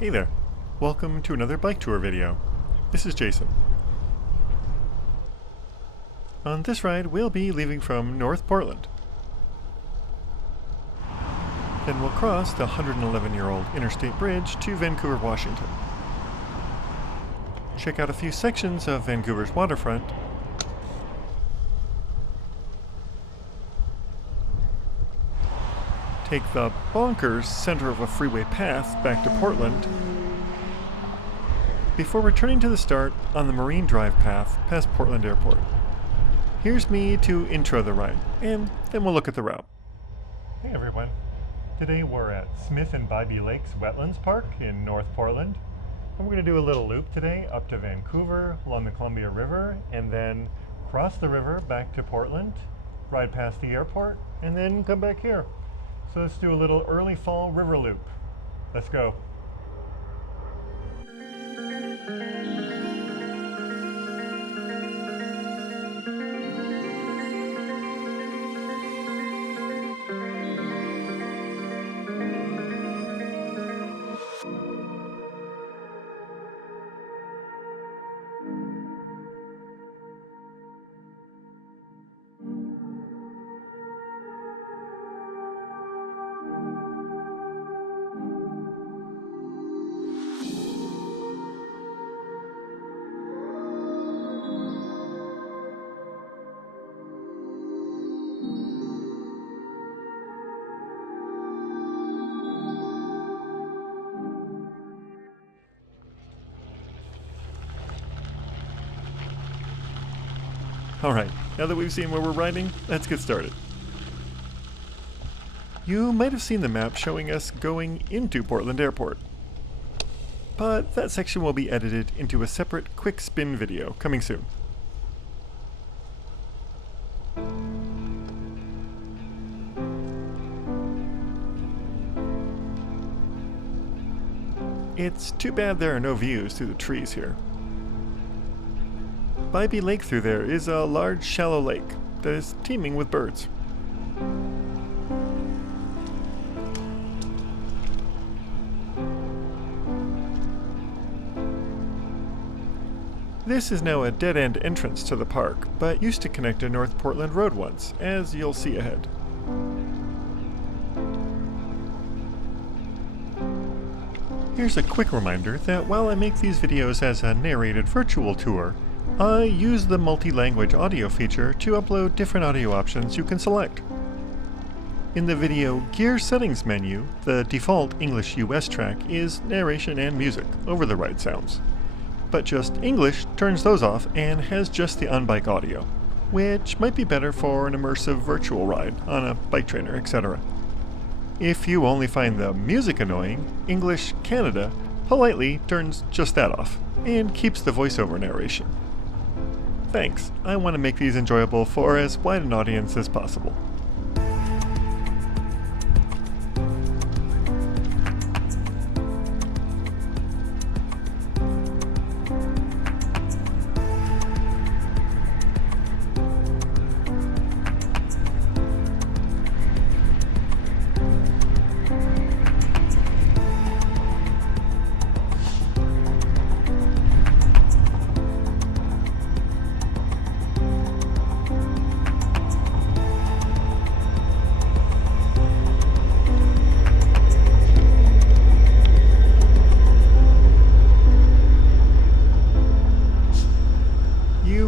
Hey there, welcome to another bike tour video. This is Jason. On this ride, we'll be leaving from North Portland. Then we'll cross the 111-year-old Interstate Bridge to Vancouver, Washington. Check out a few sections of Vancouver's waterfront. Take the bonkers center of a freeway path back to Portland before returning to the start on the Marine Drive path past Portland Airport. Here's me to intro the ride, and then we'll look at the route. Hey everyone. Today we're at Smith and Bybee Lakes Wetlands Park in North Portland. And we're going to do a little loop today up to Vancouver along the Columbia River, and then cross the river back to Portland, ride past the airport, and then come back here. So let's do a little early fall river loop. Let's go. Alright, now that we've seen where we're riding, let's get started. You might have seen the map showing us going into Portland Airport, but that section will be edited into a separate quick spin video coming soon. It's too bad there are no views through the trees here. Bybee Lake through there is a large, shallow lake that is teeming with birds. This is now a dead-end entrance to the park, but used to connect to North Portland Road once, as you'll see ahead. Here's a quick reminder that while I make these videos as a narrated virtual tour, I use the multi-language audio feature to upload different audio options you can select. In the video gear settings menu, the default English US track is narration and music over the ride sounds. But just English turns those off and has just the on-bike audio, which might be better for an immersive virtual ride on a bike trainer, etc. If you only find the music annoying, English Canada politely turns just that off and keeps the voiceover narration. Thanks, I want to make these enjoyable for as wide an audience as possible.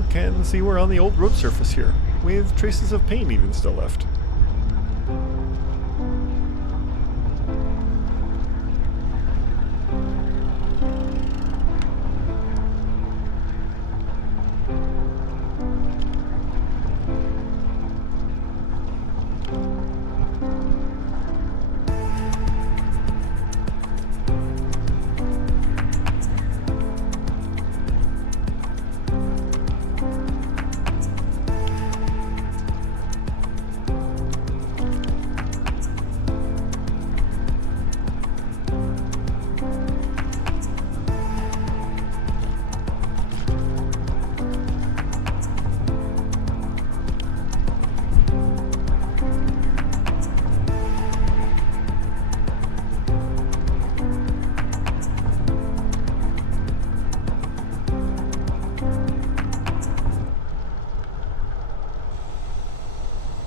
Can see we're on the old road surface here, with traces of paint even still left.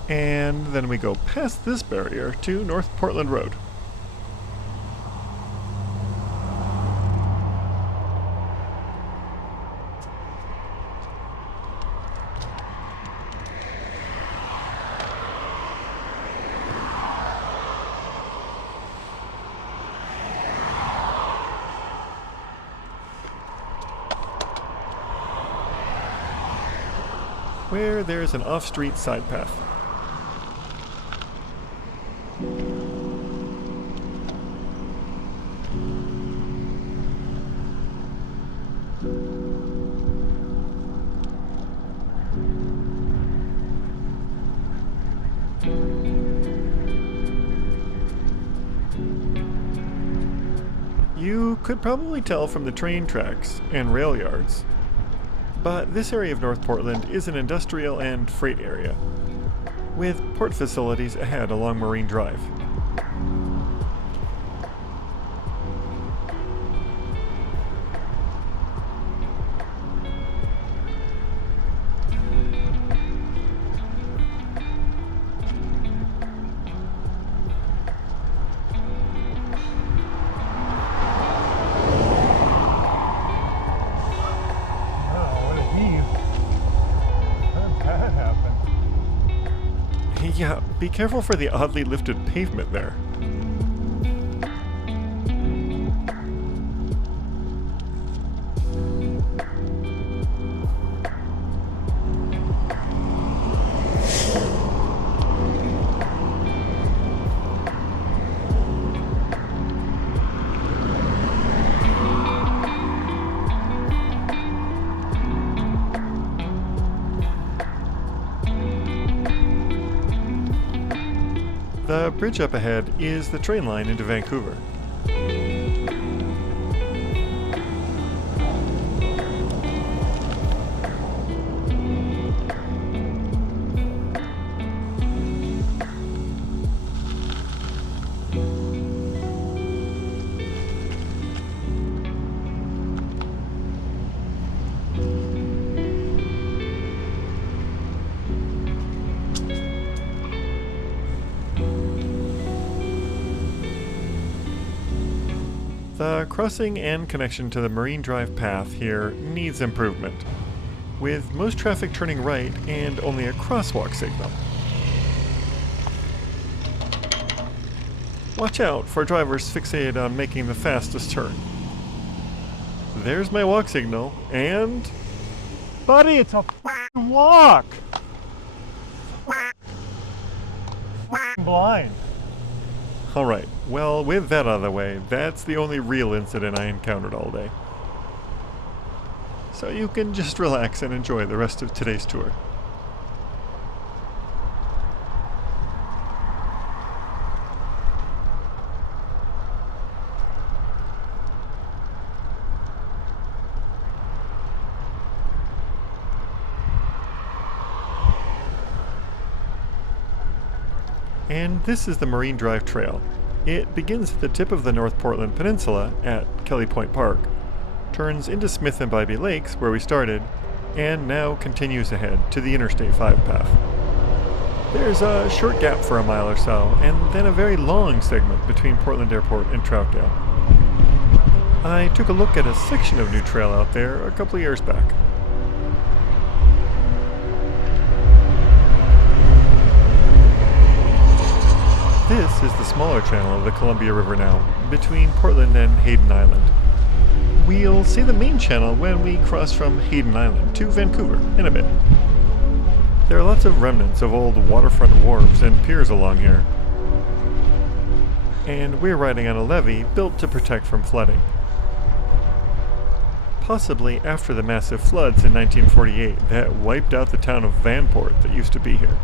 And then we go past this barrier to North Portland Road. Where there's an off-street side path. You could probably tell from the train tracks and rail yards, but this area of North Portland is an industrial and freight area, with port facilities ahead along Marine Drive. Yeah, be careful for the oddly lifted pavement there. The bridge up ahead is the train line into Vancouver. The crossing and connection to the Marine Drive path here needs improvement, with most traffic turning right and only a crosswalk signal. Watch out for drivers fixated on making the fastest turn. There's my walk signal, and... Buddy, it's a f***ing walk! F***ing blind. Alright, well, with that out of the way, that's the only real incident I encountered all day. So you can just relax and enjoy the rest of today's tour. And this is the Marine Drive Trail. It begins at the tip of the North Portland Peninsula at Kelly Point Park, turns into Smith and Bybee Lakes, where we started, and now continues ahead to the Interstate 5 path. There's a short gap for a mile or so, and then a very long segment between Portland Airport and Troutdale. I took a look at a section of new trail out there a couple of years back. This is the smaller channel of the Columbia River now, between Portland and Hayden Island. We'll see the main channel when we cross from Hayden Island to Vancouver in a bit. There are lots of remnants of old waterfront wharves and piers along here. And we're riding on a levee built to protect from flooding. Possibly after the massive floods in 1948 that wiped out the town of Vanport that used to be here.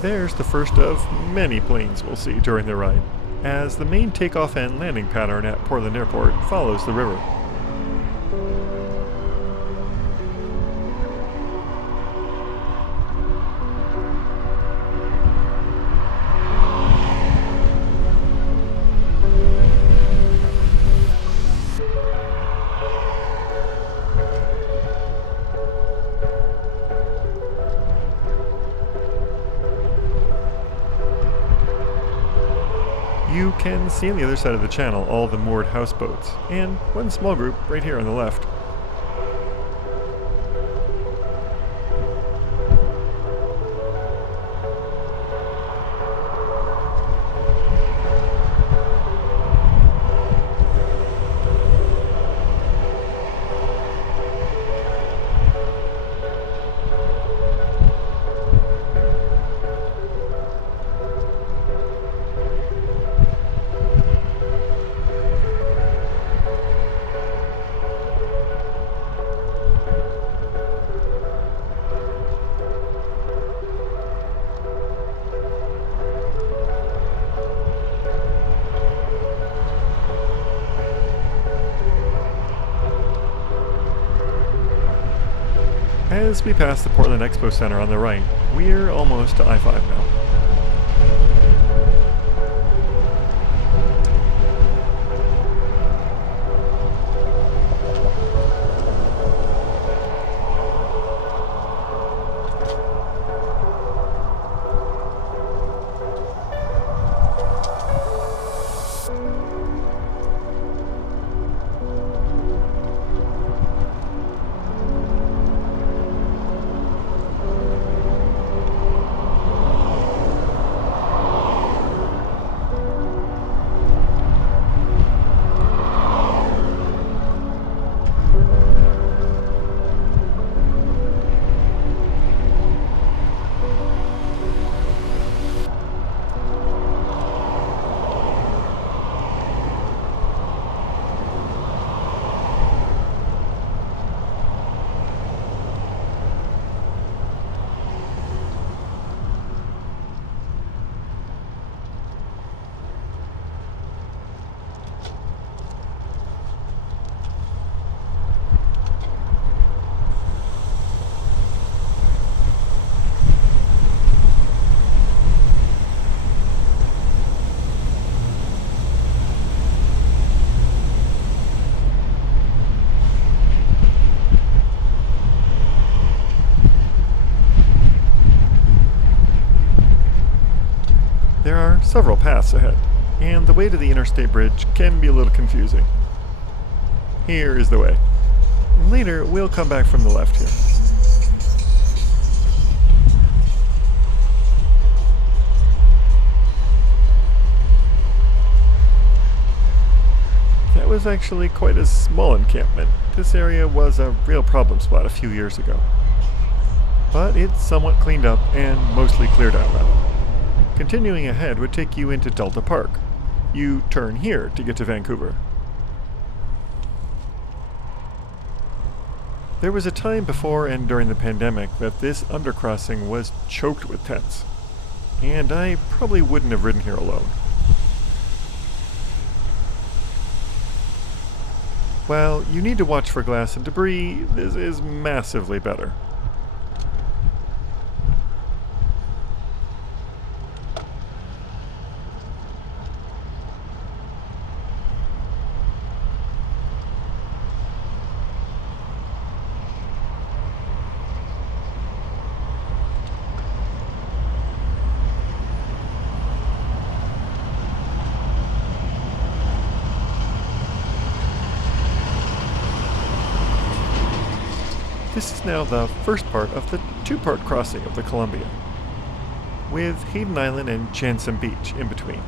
There's the first of many planes we'll see during the ride, as the main takeoff and landing pattern at Portland Airport follows the river. You can see on the other side of the channel all the moored houseboats, and one small group right here on the left. As we pass the Portland Expo Center on the right, we're almost to I-5 now. There are several paths ahead, and the way to the Interstate Bridge can be a little confusing. Here is the way. Later, we'll come back from the left here. That was actually quite a small encampment. This area was a real problem spot a few years ago. But it's somewhat cleaned up and mostly cleared out now. Continuing ahead would take you into Delta Park. You turn here to get to Vancouver. There was a time before and during the pandemic that this undercrossing was choked with tents, and I probably wouldn't have ridden here alone. While you need to watch for glass and debris, this is massively better. This is now the first part of the two-part crossing of the Columbia, with Hayden Island and Jansen Beach in between.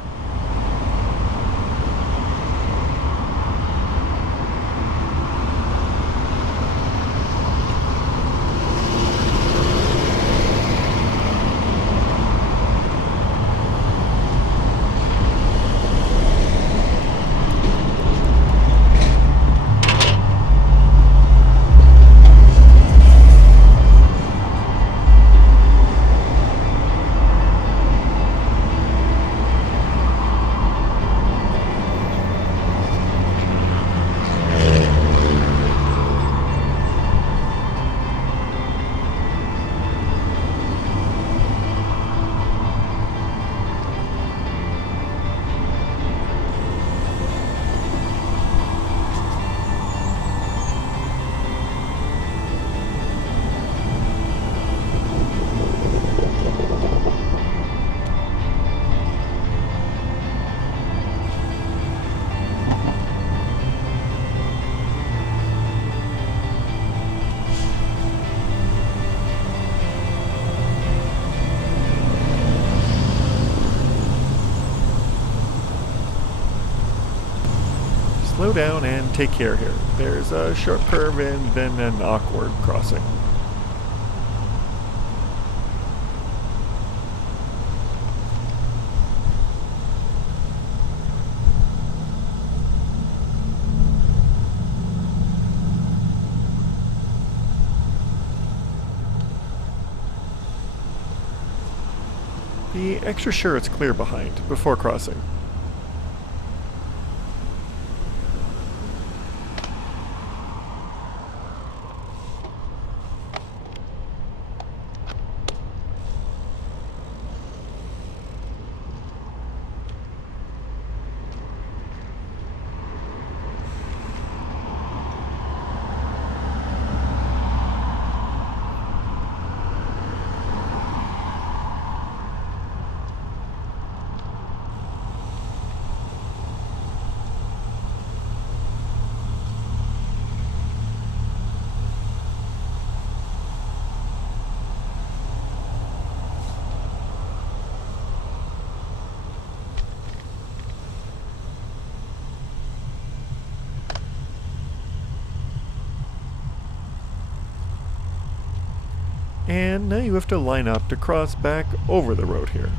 slow down and take care here. There's a sharp curve and then an awkward crossing. Be extra sure it's clear behind before crossing. And now you have to line up to cross back over the road here.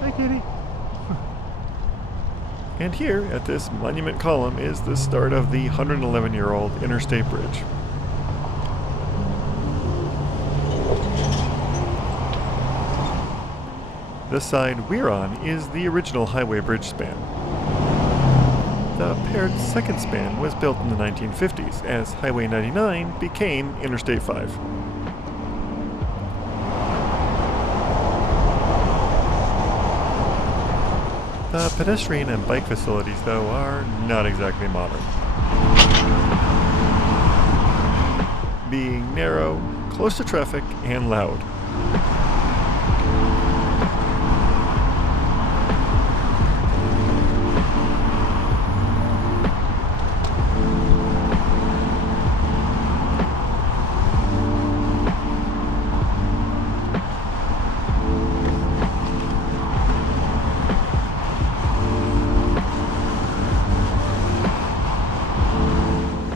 Hi, kitty. And here, at this monument column, is the start of the 111-year-old Interstate Bridge. The side we're on is the original highway bridge span. The paired second span was built in the 1950s as Highway 99 became Interstate 5. The pedestrian and bike facilities, though, are not exactly modern. Being narrow, close to traffic, and loud.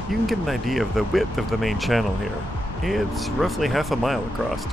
You can get an idea of the width of the main channel here. It's roughly half a mile across.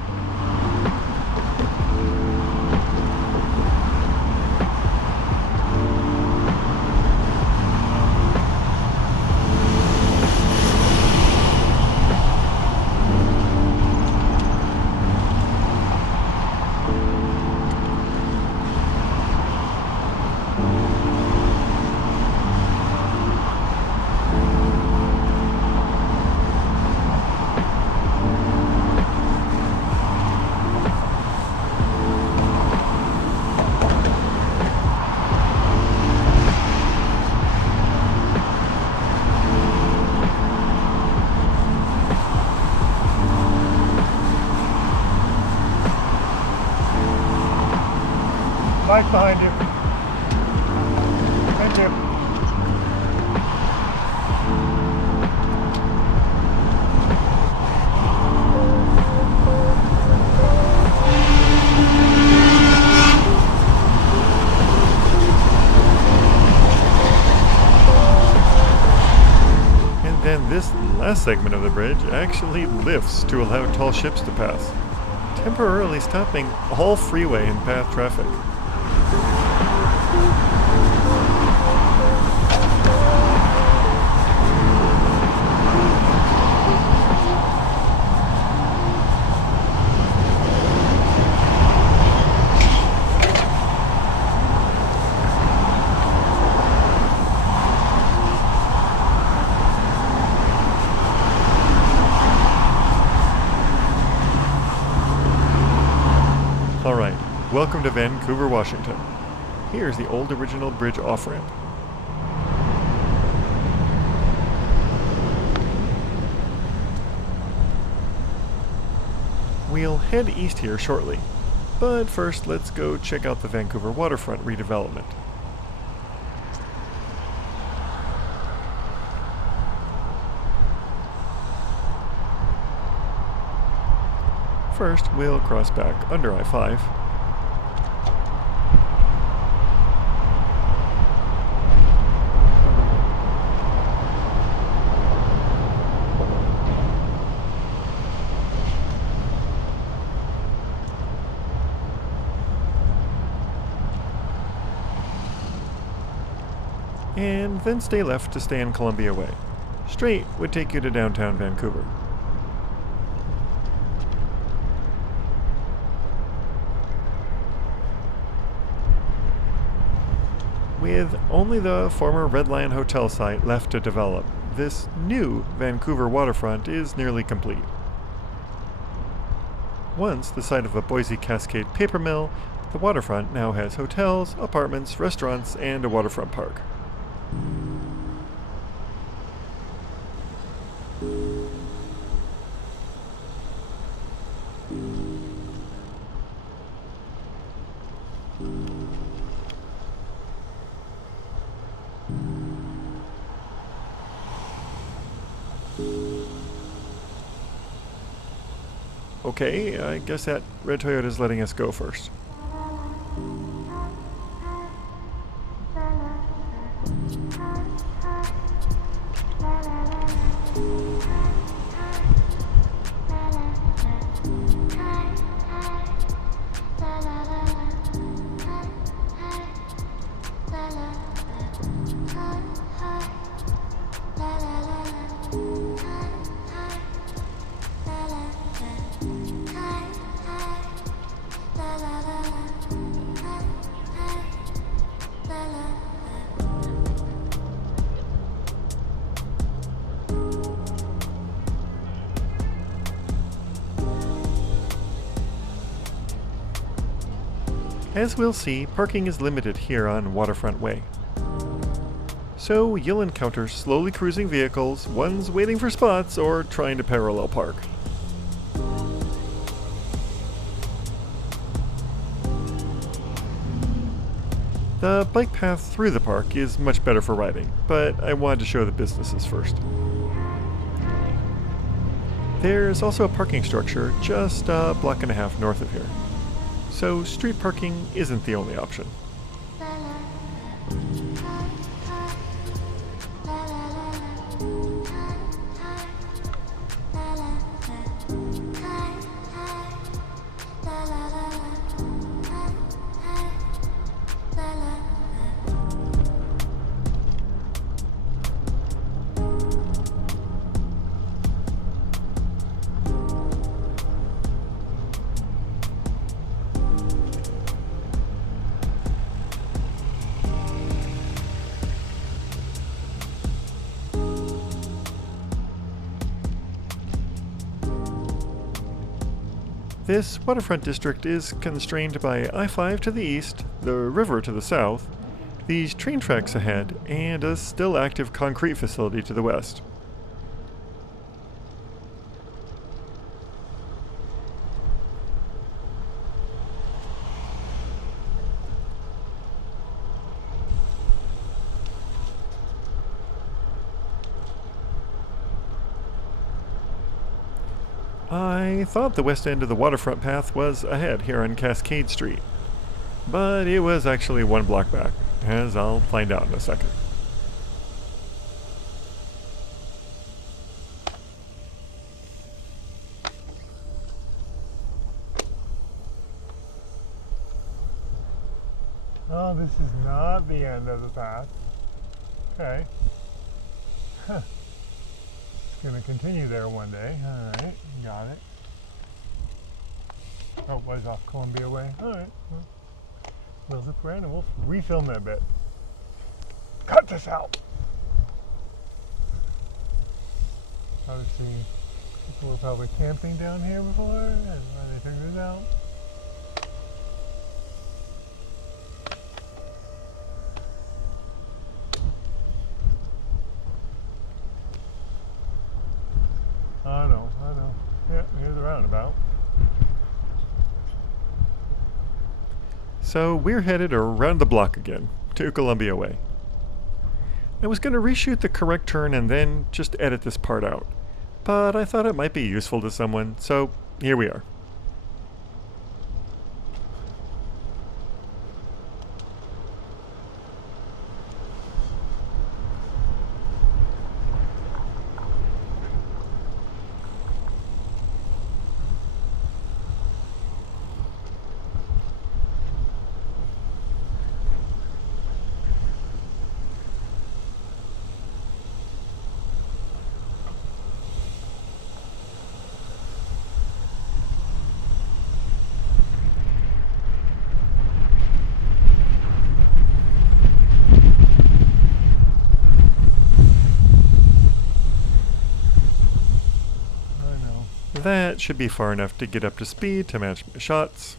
Bike behind you. Thank you. And then this last segment of the bridge actually lifts to allow tall ships to pass, temporarily stopping all freeway and path traffic. Alright, welcome to Vancouver, Washington. Here's the old original bridge off-ramp. We'll head east here shortly, but first let's go check out the Vancouver Waterfront redevelopment. First, we'll cross back under I-5. And then stay left to stay on Columbia Way. Straight would take you to downtown Vancouver. With only the former Red Lion Hotel site left to develop, this new Vancouver waterfront is nearly complete. Once the site of a Boise Cascade paper mill, the waterfront now has hotels, apartments, restaurants, and a waterfront park. Okay, I guess that red Toyota's letting us go first. As we'll see, parking is limited here on Waterfront Way. So you'll encounter slowly cruising vehicles, ones waiting for spots or trying to parallel park. The bike path through the park is much better for riding, but I wanted to show the businesses first. There's also a parking structure just a block and a half north of here. So street parking isn't the only option. This waterfront district is constrained by I-5 to the east, the river to the south, these train tracks ahead, and a still active concrete facility to the west. I thought the west end of the waterfront path was ahead here on Cascade Street, but it was actually one block back, as I'll find out in a second. Oh, this is not the end of the path. Okay. Huh. It's going to continue there one day. Alright, got it. Oh, was off Columbia Way. Alright. Well, we'll zip around and we'll refilm that bit. Cut this out! Obviously, people were probably camping down here before, and they figured it out. I know. Yeah, here's the roundabout. So we're headed around the block again, to Columbia Way. I was going to reshoot the correct turn and then just edit this part out, but I thought it might be useful to someone, so here we are. That should be far enough to get up to speed to match my shots.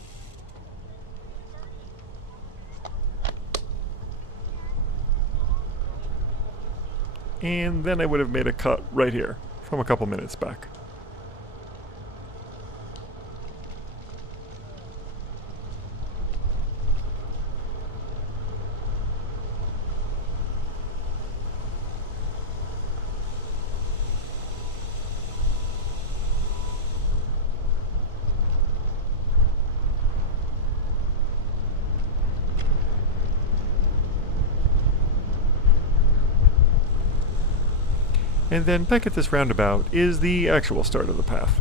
And then I would have made a cut right here from a couple minutes back. And then back at this roundabout is the actual start of the path.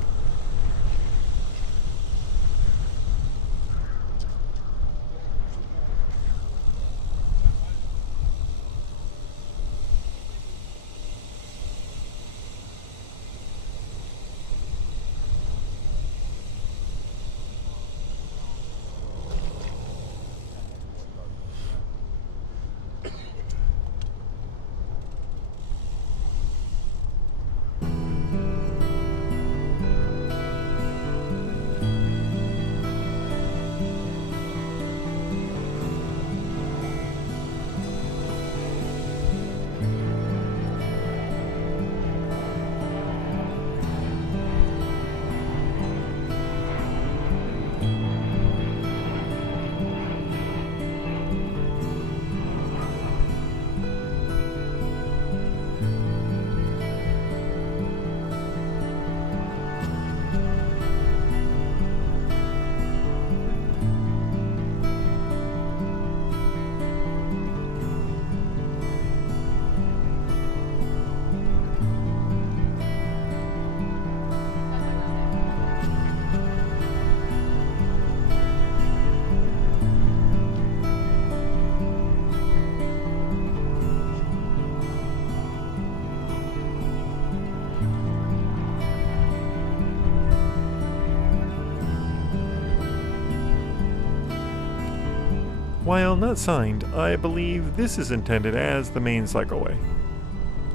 While not signed, I believe this is intended as the main cycleway,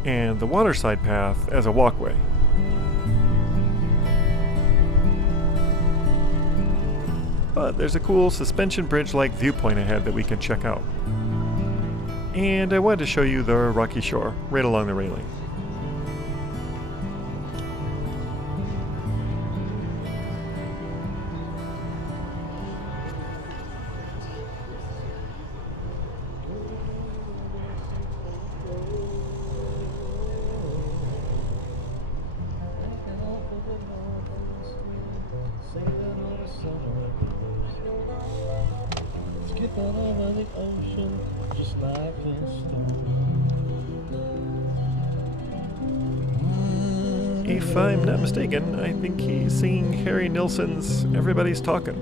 and the waterside path as a walkway. But there's a cool suspension bridge-like viewpoint ahead that we can check out. And I wanted to show you the rocky shore right along the railing. If I'm not mistaken, I think he's singing Harry Nilsson's Everybody's Talkin'.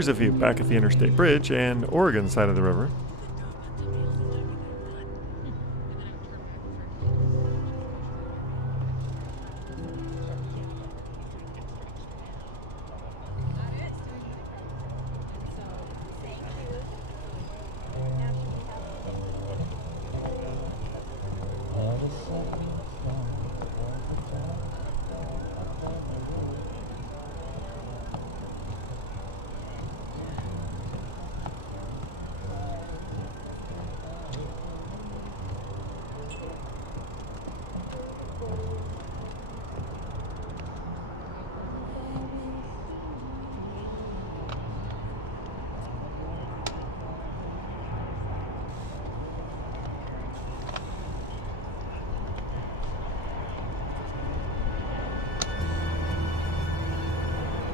Here's a view back at the Interstate Bridge and Oregon side of the river.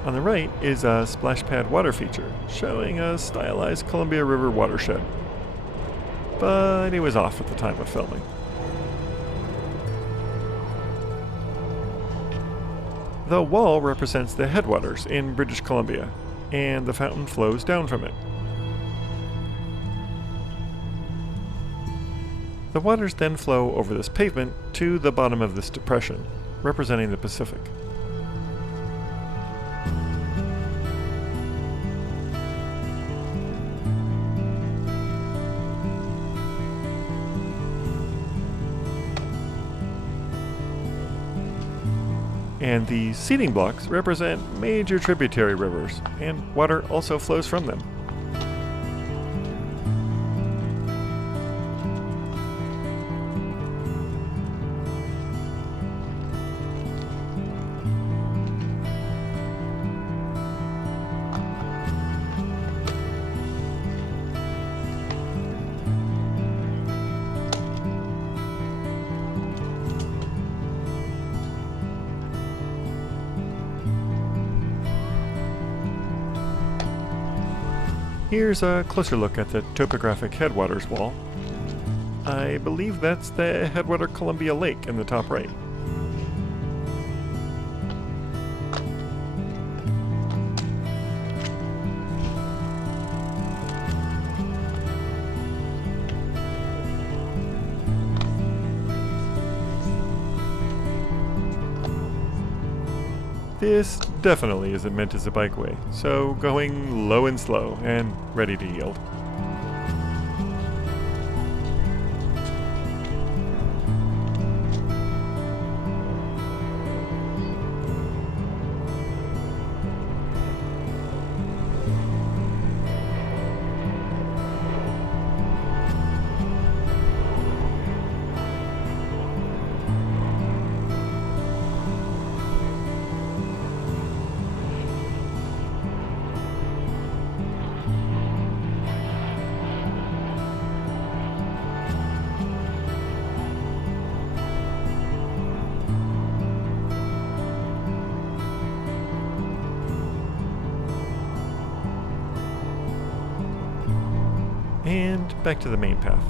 On the right is a splash pad water feature showing a stylized Columbia River watershed, but it was off at the time of filming. The wall represents the headwaters in British Columbia, and the fountain flows down from it. The waters then flow over this pavement to the bottom of this depression, representing the Pacific. And the seating blocks represent major tributary rivers, and water also flows from them. Here's a closer look at the topographic headwaters wall. I believe that's the Headwater Columbia Lake in the top right. This definitely isn't meant as a bikeway, so going low and slow and ready to yield. And back to the main path.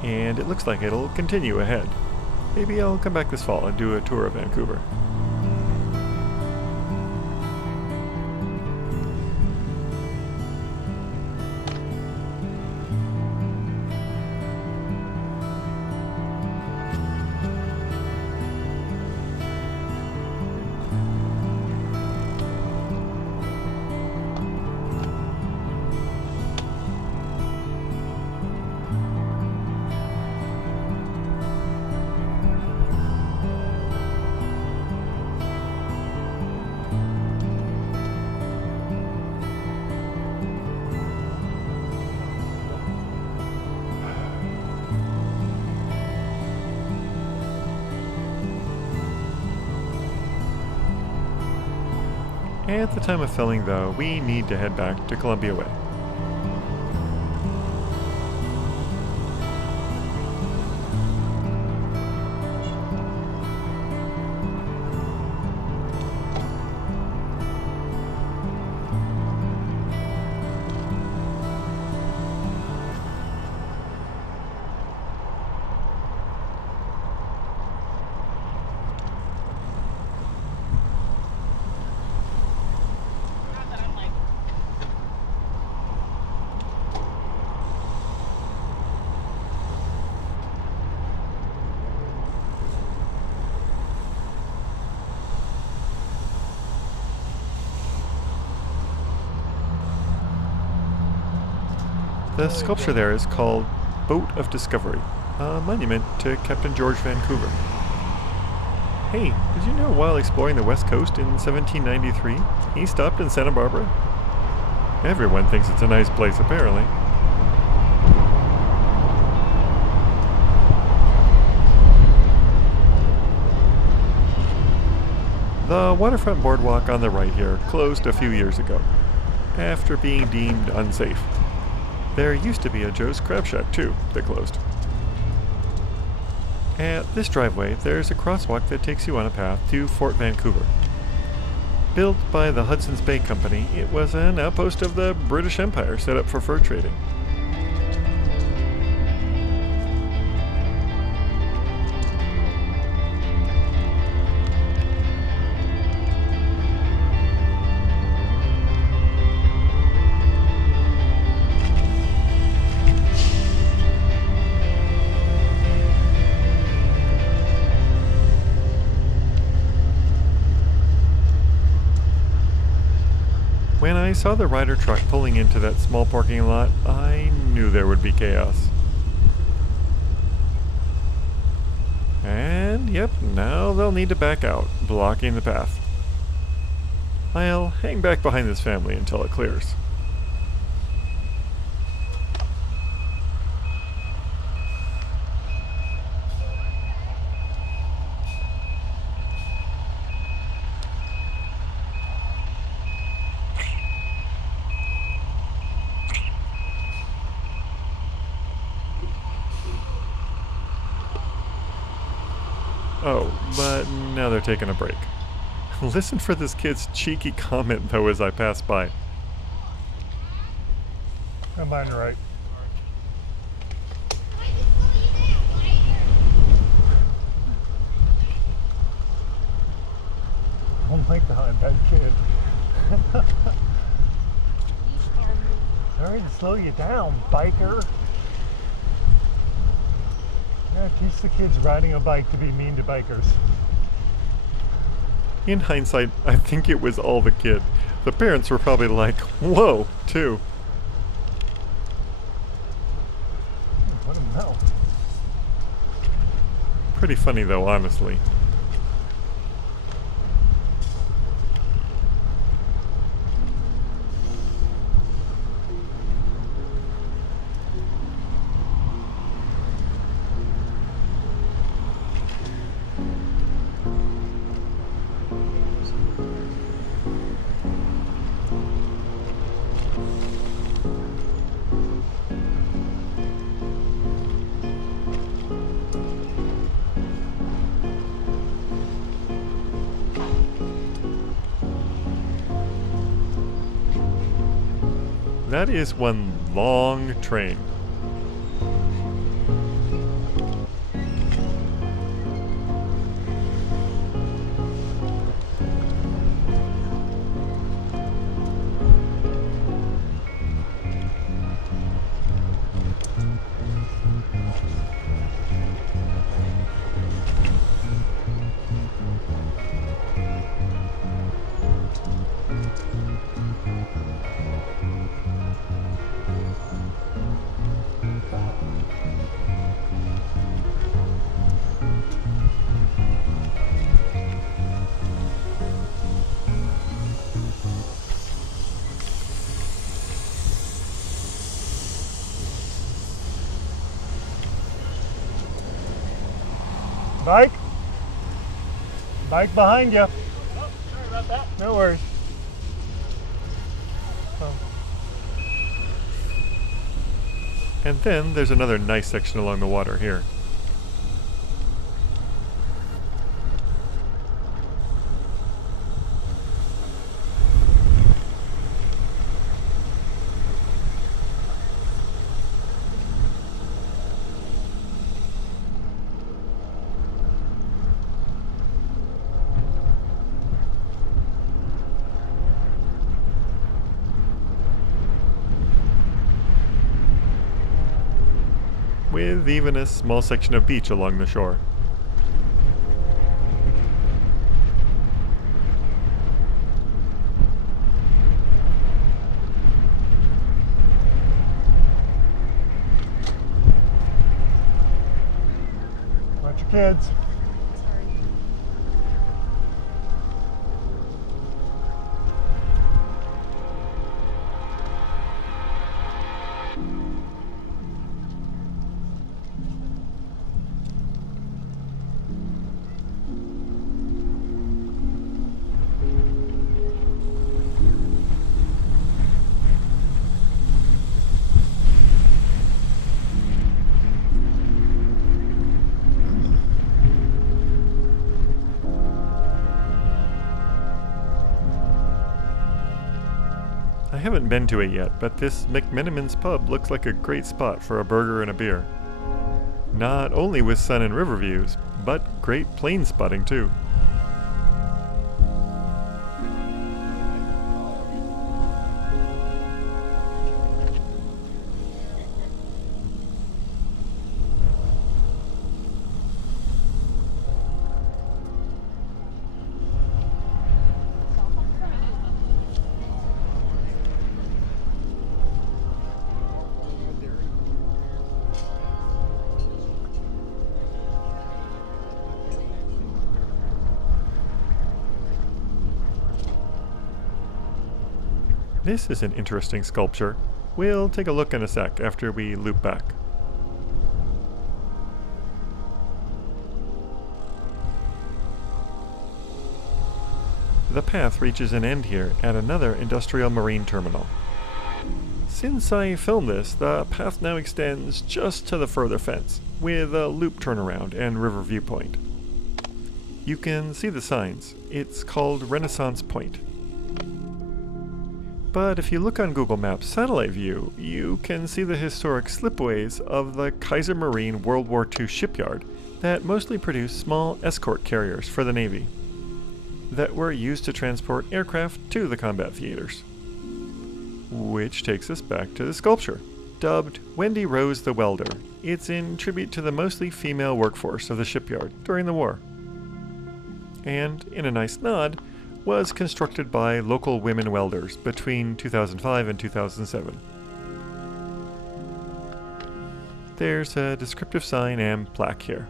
And it looks like it'll continue ahead. Maybe I'll come back this fall and do a tour of Vancouver. At the time of filming, though, we need to head back to Columbia Way. The sculpture there is called Boat of Discovery, a monument to Captain George Vancouver. Hey, did you know while exploring the West Coast in 1793, he stopped in Santa Barbara? Everyone thinks it's a nice place, apparently. The waterfront boardwalk on the right here closed a few years ago, after being deemed unsafe. There used to be a Joe's Crab Shack, too, that closed. At this driveway, there's a crosswalk that takes you on a path to Fort Vancouver. Built by the Hudson's Bay Company, it was an outpost of the British Empire set up for fur trading. When I saw the Ryder truck pulling into that small parking lot, I knew there would be chaos. And yep, now they'll need to back out, blocking the path. I'll hang back behind this family until it clears. Oh, but now they're taking a break. Listen for this kid's cheeky comment, though, as I pass by. Come on, right. Oh my God, that kid. Sorry to slow you down, biker. Yeah, teach the kids riding a bike to be mean to bikers. In hindsight, I think it was all the kid. The parents were probably like, whoa, too. Let him know. Pretty funny though, honestly. That is one long train. Bike? Bike behind you. Oh, sorry about that. No worries. And then there's another nice section along the water here. With even a small section of beach along the shore. Watch your kids. I haven't been to it yet, but this McMenamin's pub looks like a great spot for a burger and a beer. Not only with sun and river views, but great plane spotting too. This is an interesting sculpture. We'll take a look in a sec after we loop back. The path reaches an end here at another industrial marine terminal. Since I filmed this, the path now extends just to the further fence, with a loop turnaround and river viewpoint. You can see the signs. It's called Renaissance Point. But if you look on Google Maps satellite view, you can see the historic slipways of the Kaiser Marine World War II shipyard that mostly produced small escort carriers for the Navy that were used to transport aircraft to the combat theaters. Which takes us back to the sculpture. Dubbed Wendy Rose the Welder, it's in tribute to the mostly female workforce of the shipyard during the war. And, in a nice nod, was constructed by local women welders between 2005 and 2007. There's a descriptive sign and plaque here.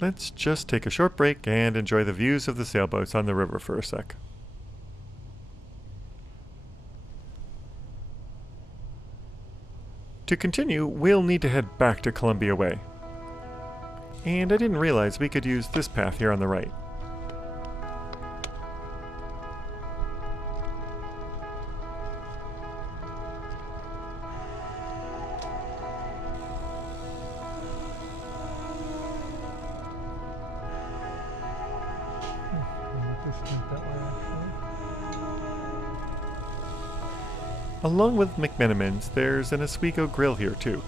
Let's just take a short break and enjoy the views of the sailboats on the river for a sec. To continue, we'll need to head back to Columbia Way. And I didn't realize we could use this path here on the right. Along with McMenamin's, there's an Oswego Grill here too.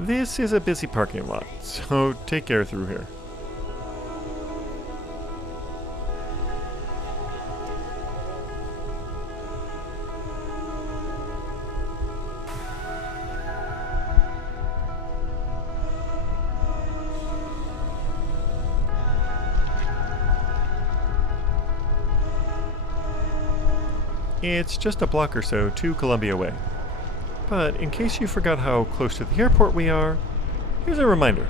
This is a busy parking lot, so take care through here. It's just a block or so to Columbia Way. But in case you forgot how close to the airport we are, here's a reminder.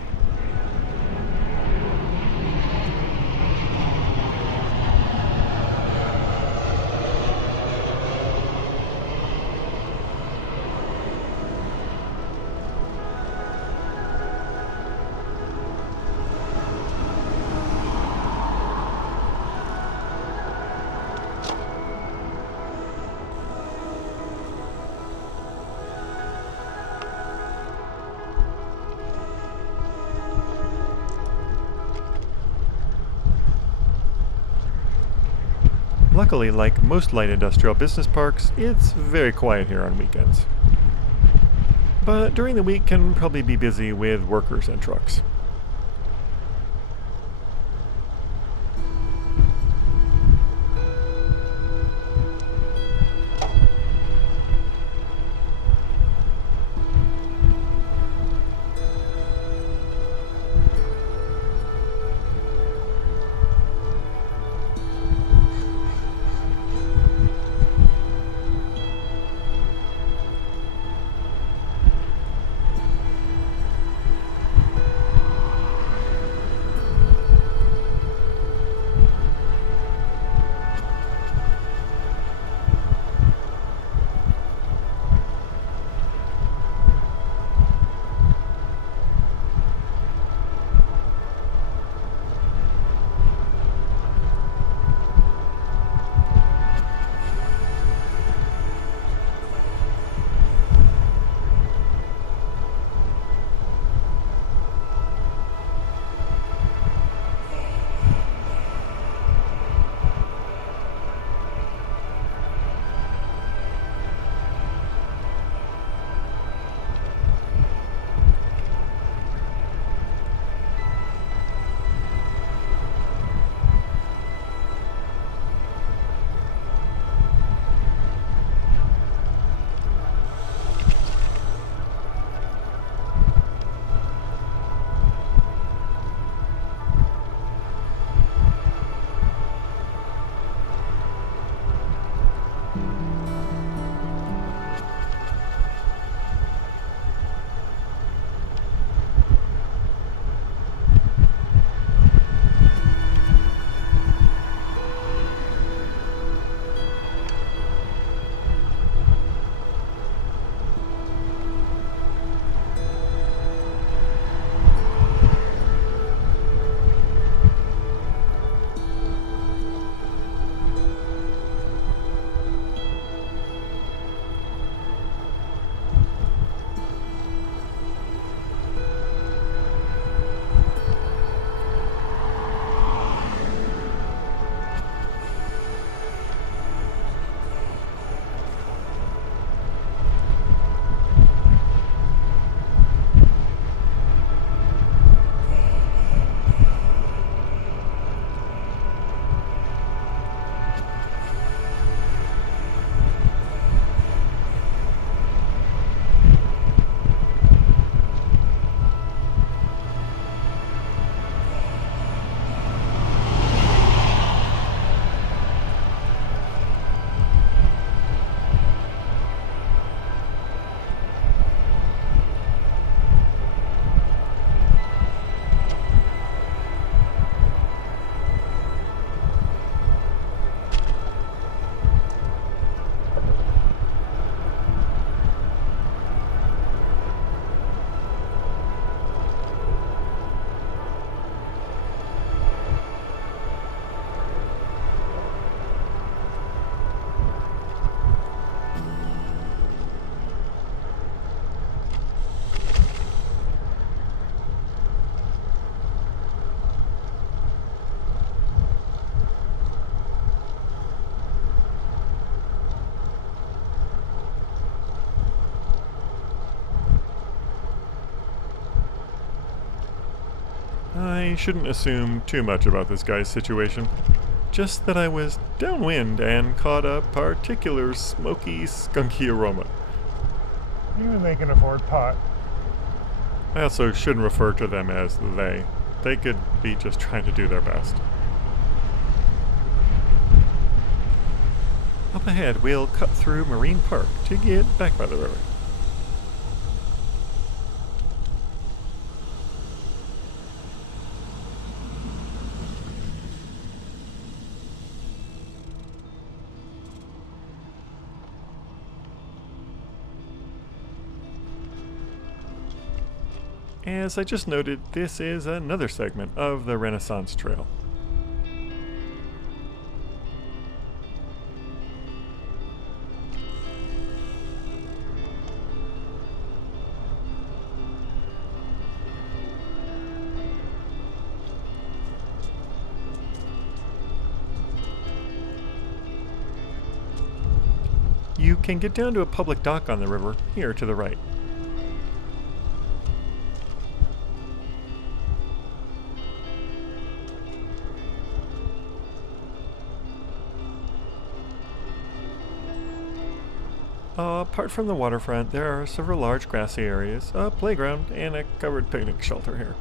Luckily, like most light industrial business parks, it's very quiet here on weekends. But during the week can probably be busy with workers and trucks. I shouldn't assume too much about this guy's situation. Just that I was downwind and caught a particular smoky, skunky aroma. Even they can afford pot. I also shouldn't refer to them as they. They could be just trying to do their best. Up ahead, we'll cut through Marine Park to get back by the river. As I just noted, this is another segment of the Renaissance Trail. You can get down to a public dock on the river here to the right. Apart from the waterfront, there are several large grassy areas, a playground, and a covered picnic shelter here.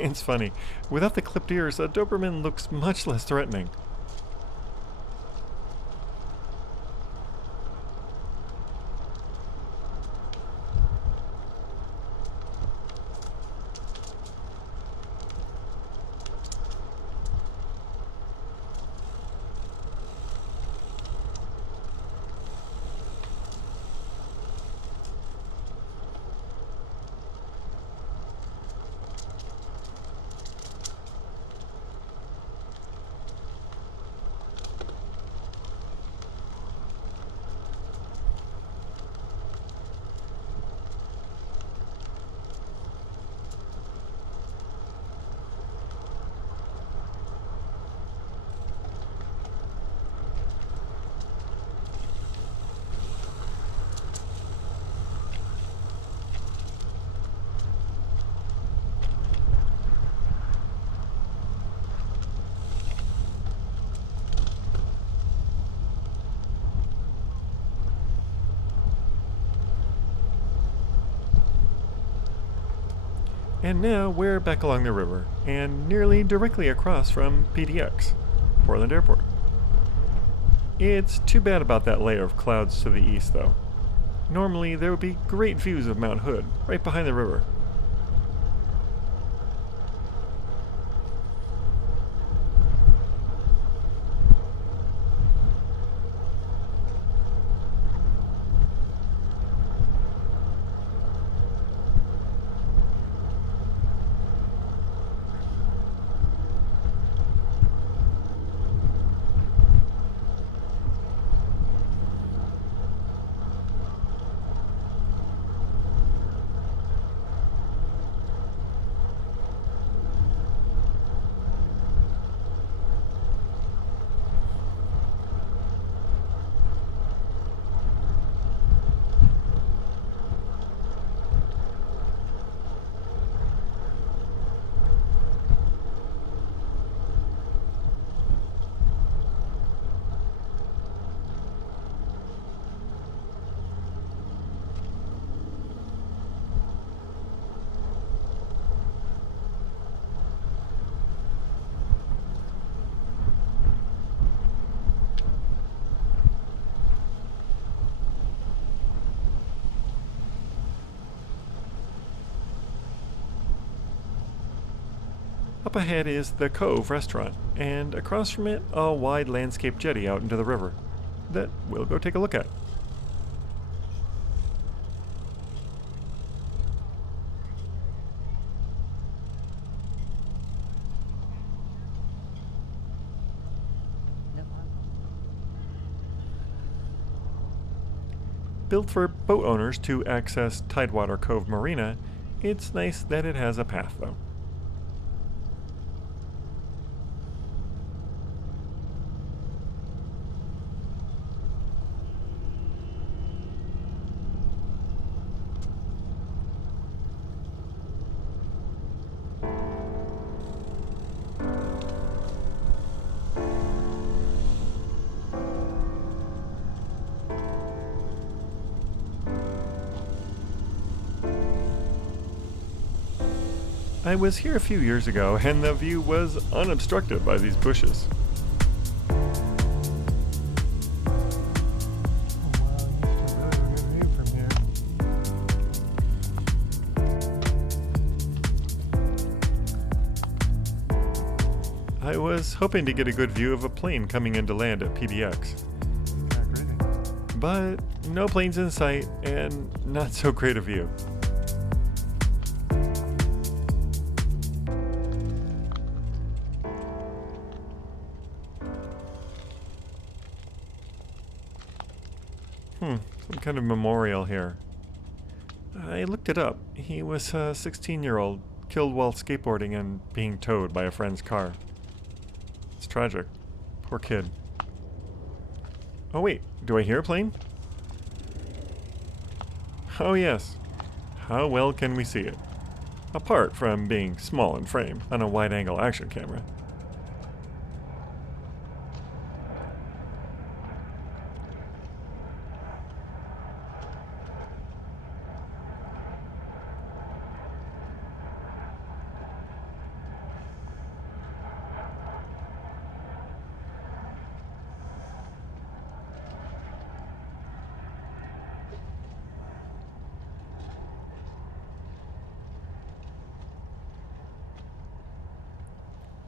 It's funny, without the clipped ears, a Doberman looks much less threatening. And now we're back along the river, and nearly directly across from PDX, Portland Airport. It's too bad about that layer of clouds to the east, though. Normally, there would be great views of Mount Hood, right behind the river. Up ahead is the Cove restaurant, and across from it, a wide landscape jetty out into the river that we'll go take a look at. Built for boat owners to access Tidewater Cove Marina, it's nice that it has a path, though. I was here a few years ago, and the view was unobstructed by these bushes. I was hoping to get a good view of a plane coming in to land at PDX. But no planes in sight, and not so great a view. Some kind of memorial here. I looked it up. He was a 16-year-old, killed while skateboarding and being towed by a friend's car. It's tragic. Poor kid. Oh wait, do I hear a plane? Oh yes. How well can we see it? Apart from being small in frame on a wide-angle action camera.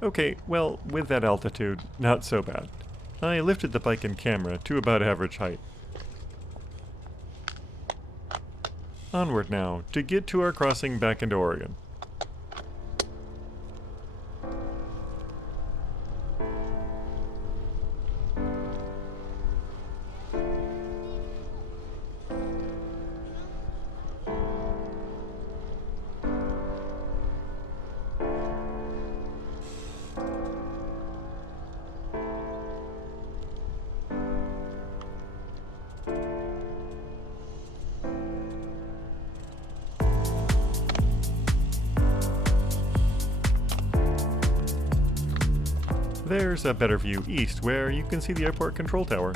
Okay, well, with that altitude, not so bad. I lifted the bike and camera to about average height. Onward now, to get to our crossing back into Oregon. There's a better view east where you can see the airport control tower.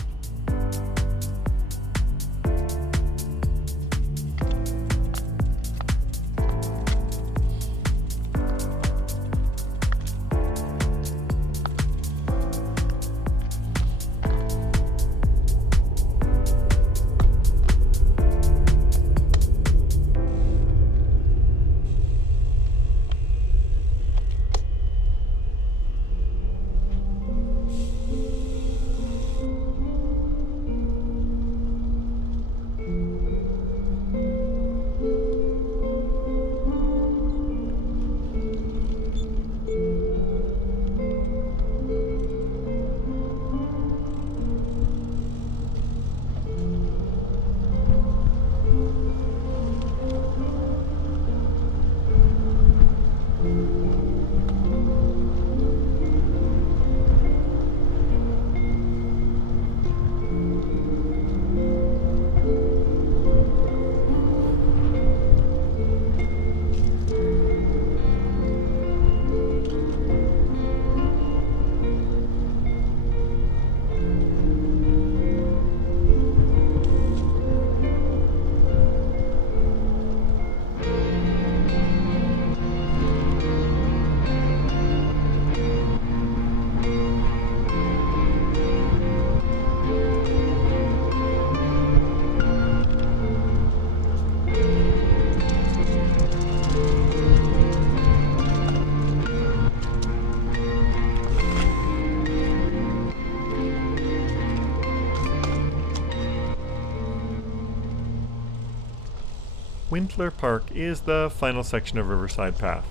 Wintler Park is the final section of Riverside Path,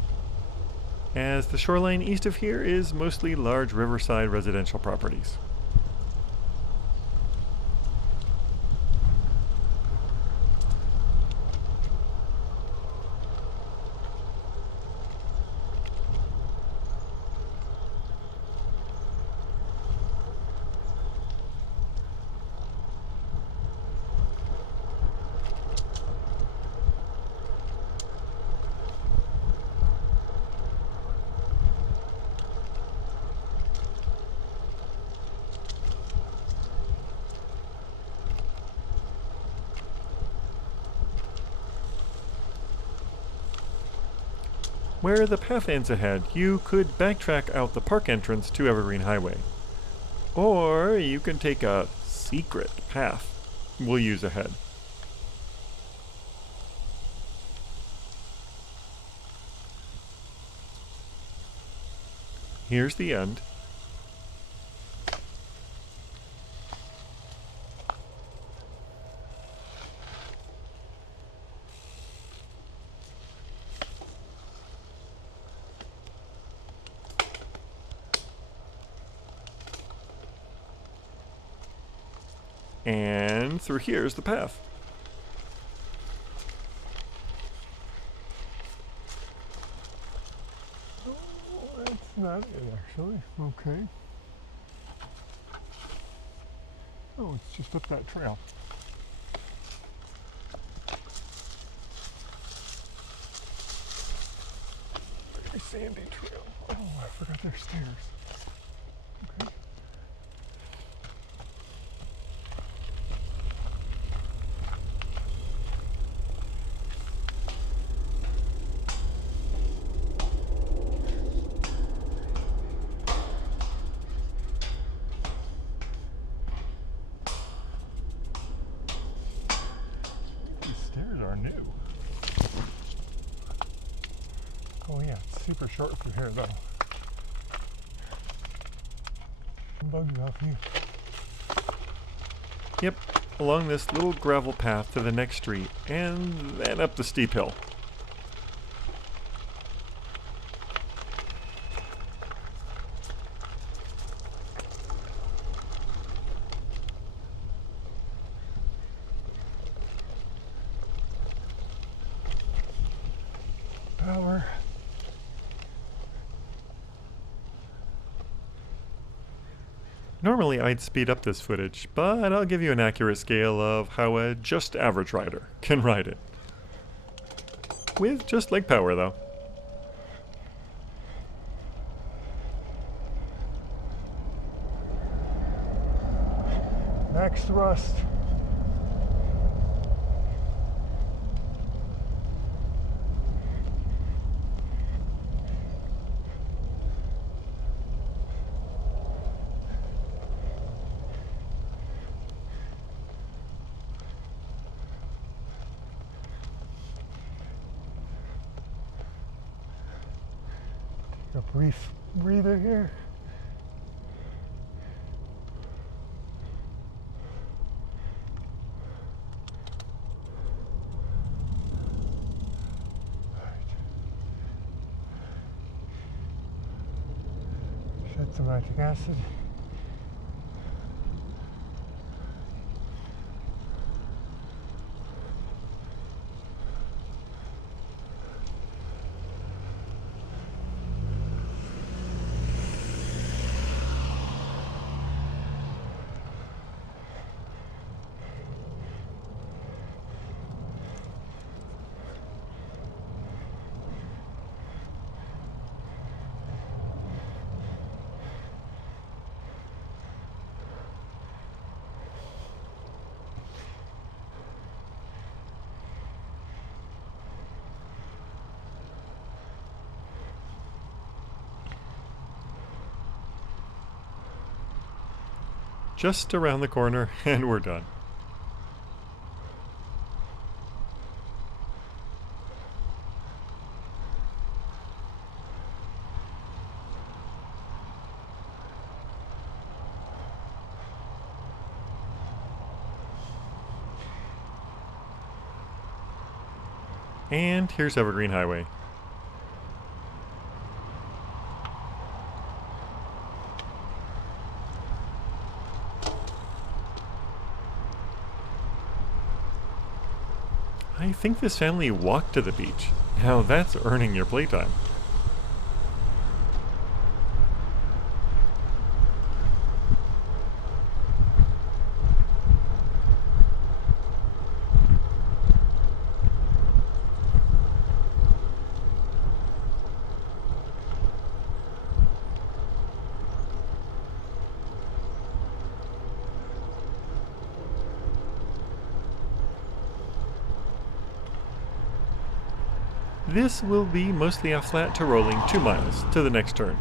as the shoreline east of here is mostly large riverside residential properties. Where the path ends ahead, you could backtrack out the park entrance to Evergreen Highway. Or you can take a secret path we'll use ahead. Here's the end. And through here's the path. Oh, that's not it actually. Okay. Oh, it's just up that trail. Very sandy trail. Oh, I forgot there's stairs. Okay. New. Oh yeah, it's super short through here though. Bugs off you. Yep, along this little gravel path to the next street, and then up the steep hill. Power. Normally I'd speed up this footage, but I'll give you an accurate scale of how a just average rider can ride it. With just leg power though. Max thrust. A brief breather here. Shed some lactic acid. Just around the corner, and we're done. And here's Evergreen Highway. I think this family walked to the beach. Now that's earning your playtime. This will be mostly a flat to rolling 2 miles to the next turn.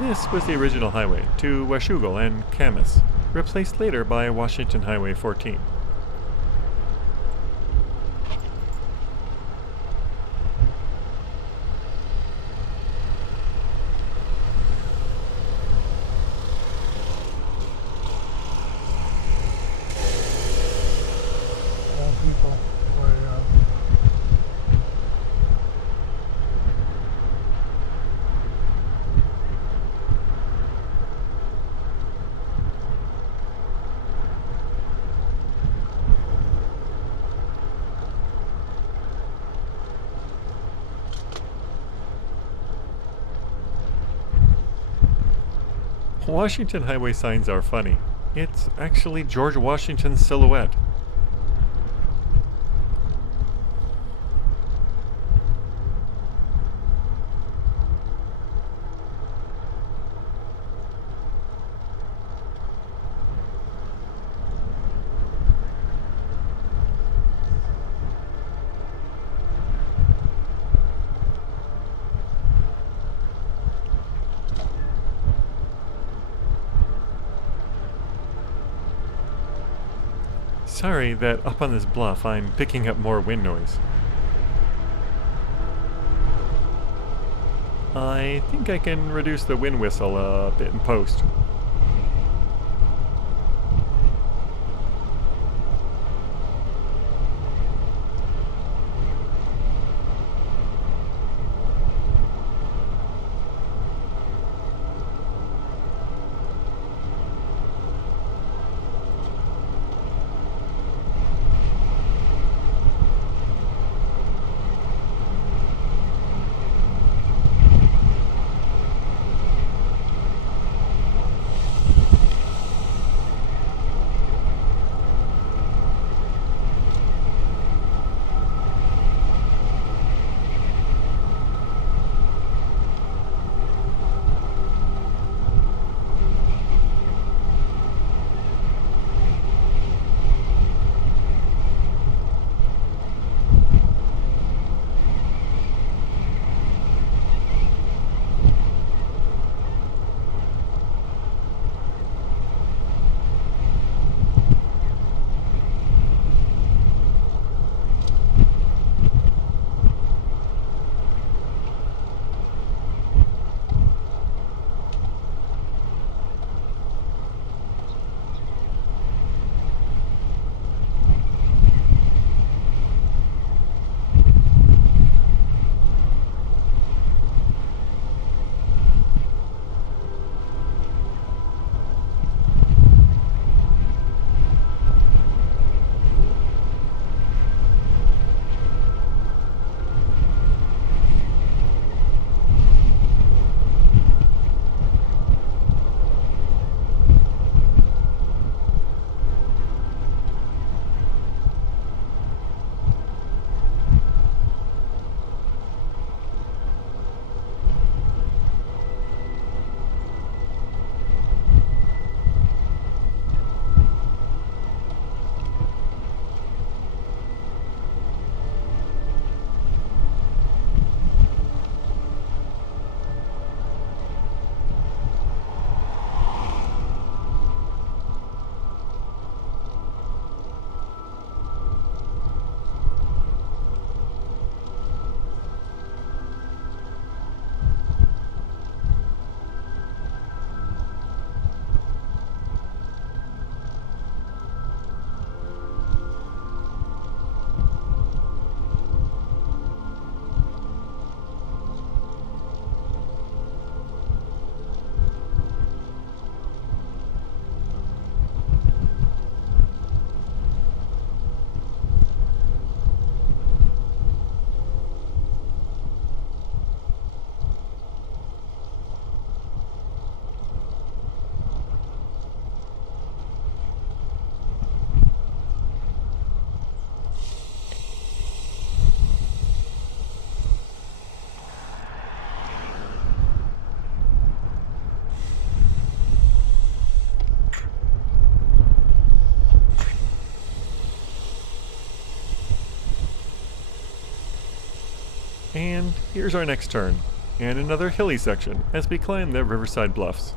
This was the original highway to Washougal and Camas, replaced later by Washington Highway 14. All people way up. Washington Highway signs are funny. It's actually George Washington's silhouette. Sorry that up on this bluff I'm picking up more wind noise. I think I can reduce the wind whistle a bit in post. And here's our next turn, and another hilly section as we climb the riverside bluffs.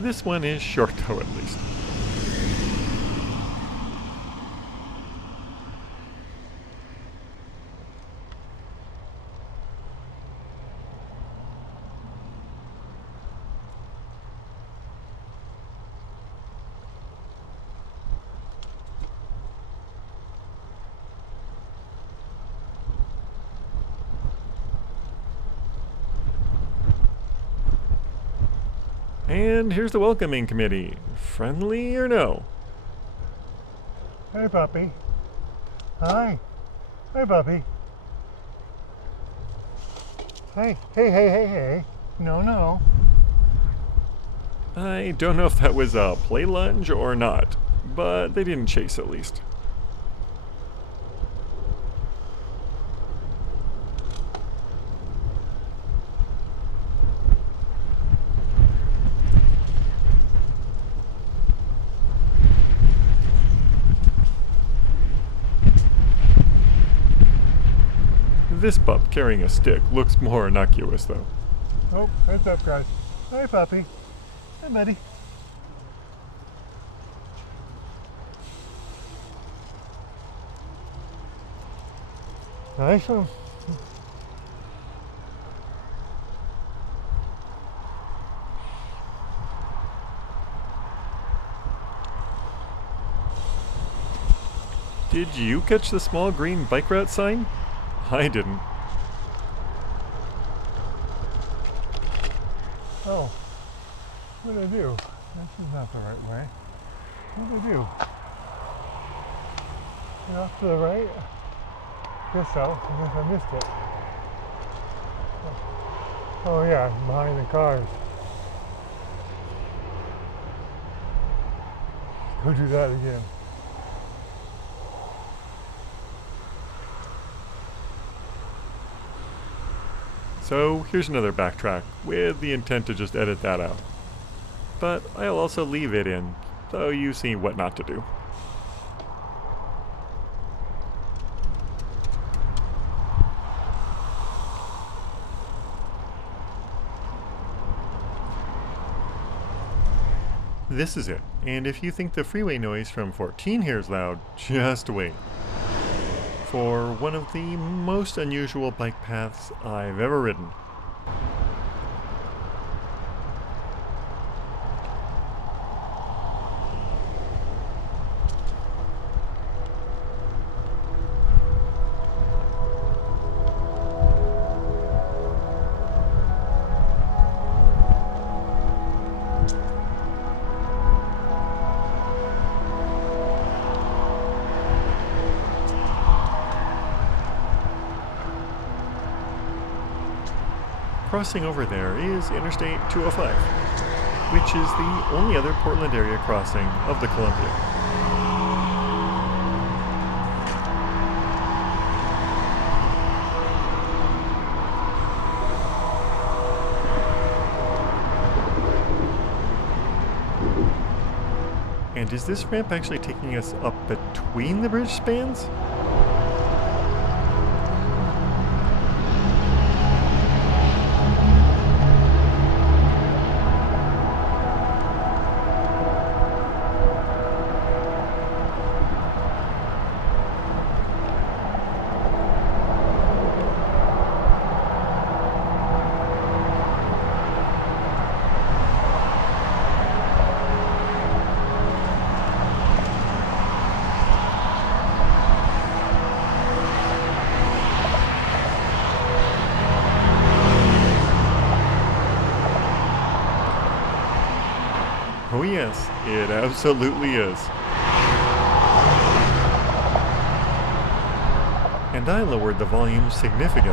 This one is short though, at least. And here's the welcoming committee. Friendly or no? Hey, puppy. Hi. Hey, puppy. Hey, hey, hey, hey, hey. No, no. I don't know if that was a play lunge or not, but they didn't chase at least. This pup carrying a stick looks more innocuous though. Oh, heads up, guys. Hey, puppy. Hey, buddy. Nice one. Did you catch the small green bike route sign? I didn't. Oh, what did I do? This is not the right way. What did I do? Get off to the right? Guess so. I guess I missed it. Oh yeah, behind the cars. Go do that again. So here's another backtrack with the intent to just edit that out. But I'll also leave it in, so you see what not to do. This is it, and if you think the freeway noise from 14 here is loud, just wait. For one of the most unusual bike paths I've ever ridden. Crossing over there is Interstate 205, which is the only other Portland area crossing of the Columbia. And is this ramp actually taking us up between the bridge spans? Oh yes, it absolutely is. and I lowered the volume significantly.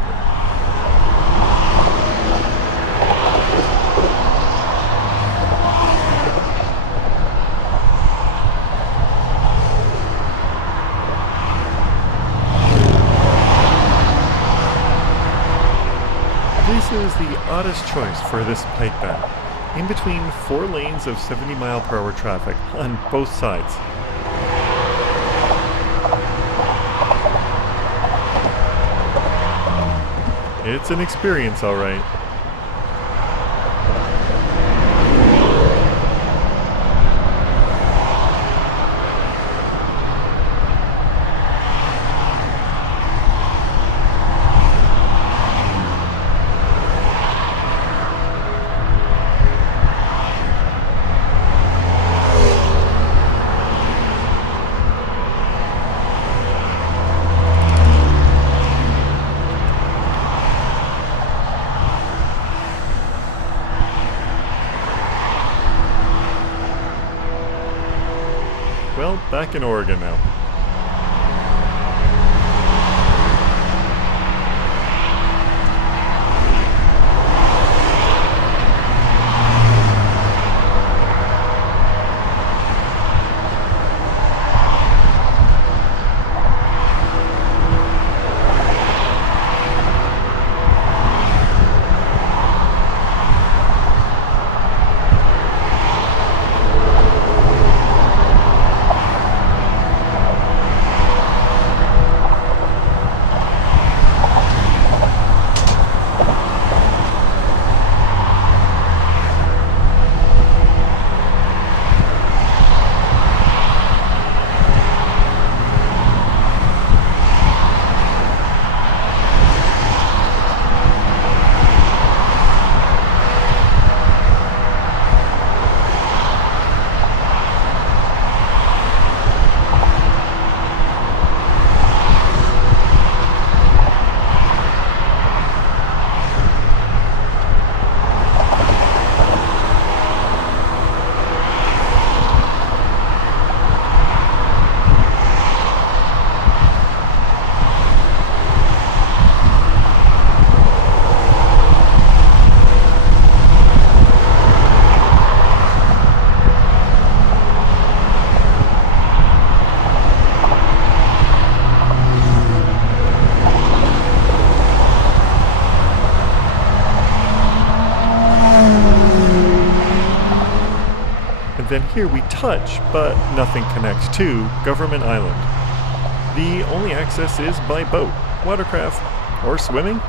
This is the oddest choice for this bike path, in between 4 lanes of 70-mile-per-hour traffic on both sides. It's an experience, all right. Well, back in Oregon now. Then here we touch, but nothing connects to Government Island. The only access is by boat, watercraft, or swimming.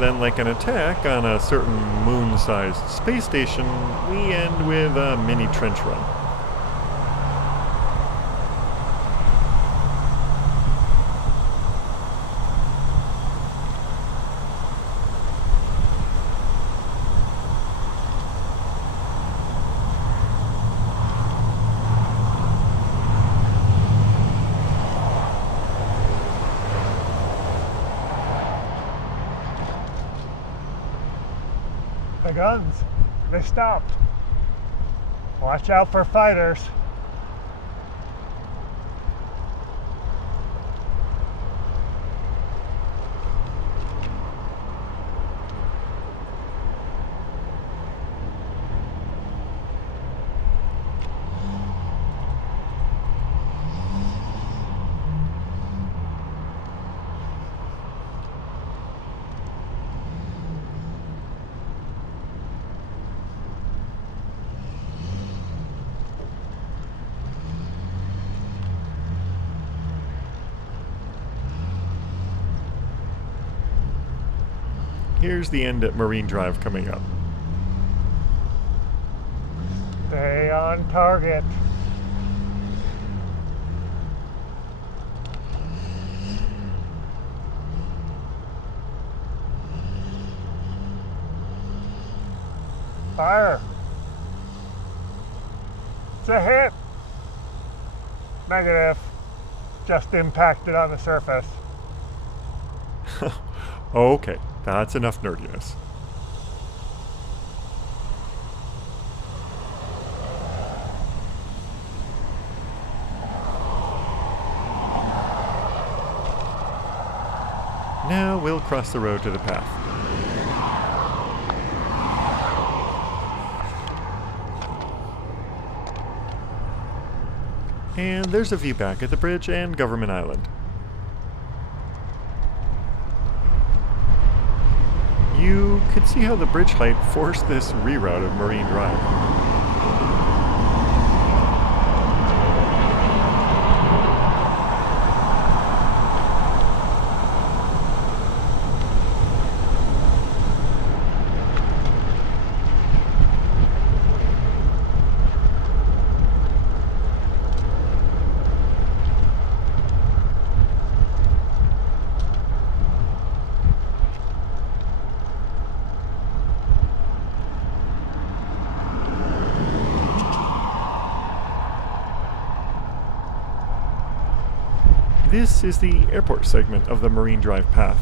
then like an attack on a certain moon-sized space station, we end with a mini trench run. The guns, they stopped. Watch out for fighters. Here's the end at Marine Drive coming up. Stay on target. Fire. It's a hit. Negative. Just impacted on the surface. Okay, that's enough nerdiness. Now we'll cross the road to the path. And there's a view back at the bridge and Government Island. You could see how the bridge height forced this reroute of Marine Drive. This is the airport segment of the Marine Drive path.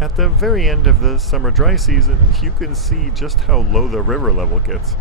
At the very end of the summer dry season, you can see just how low the river level gets.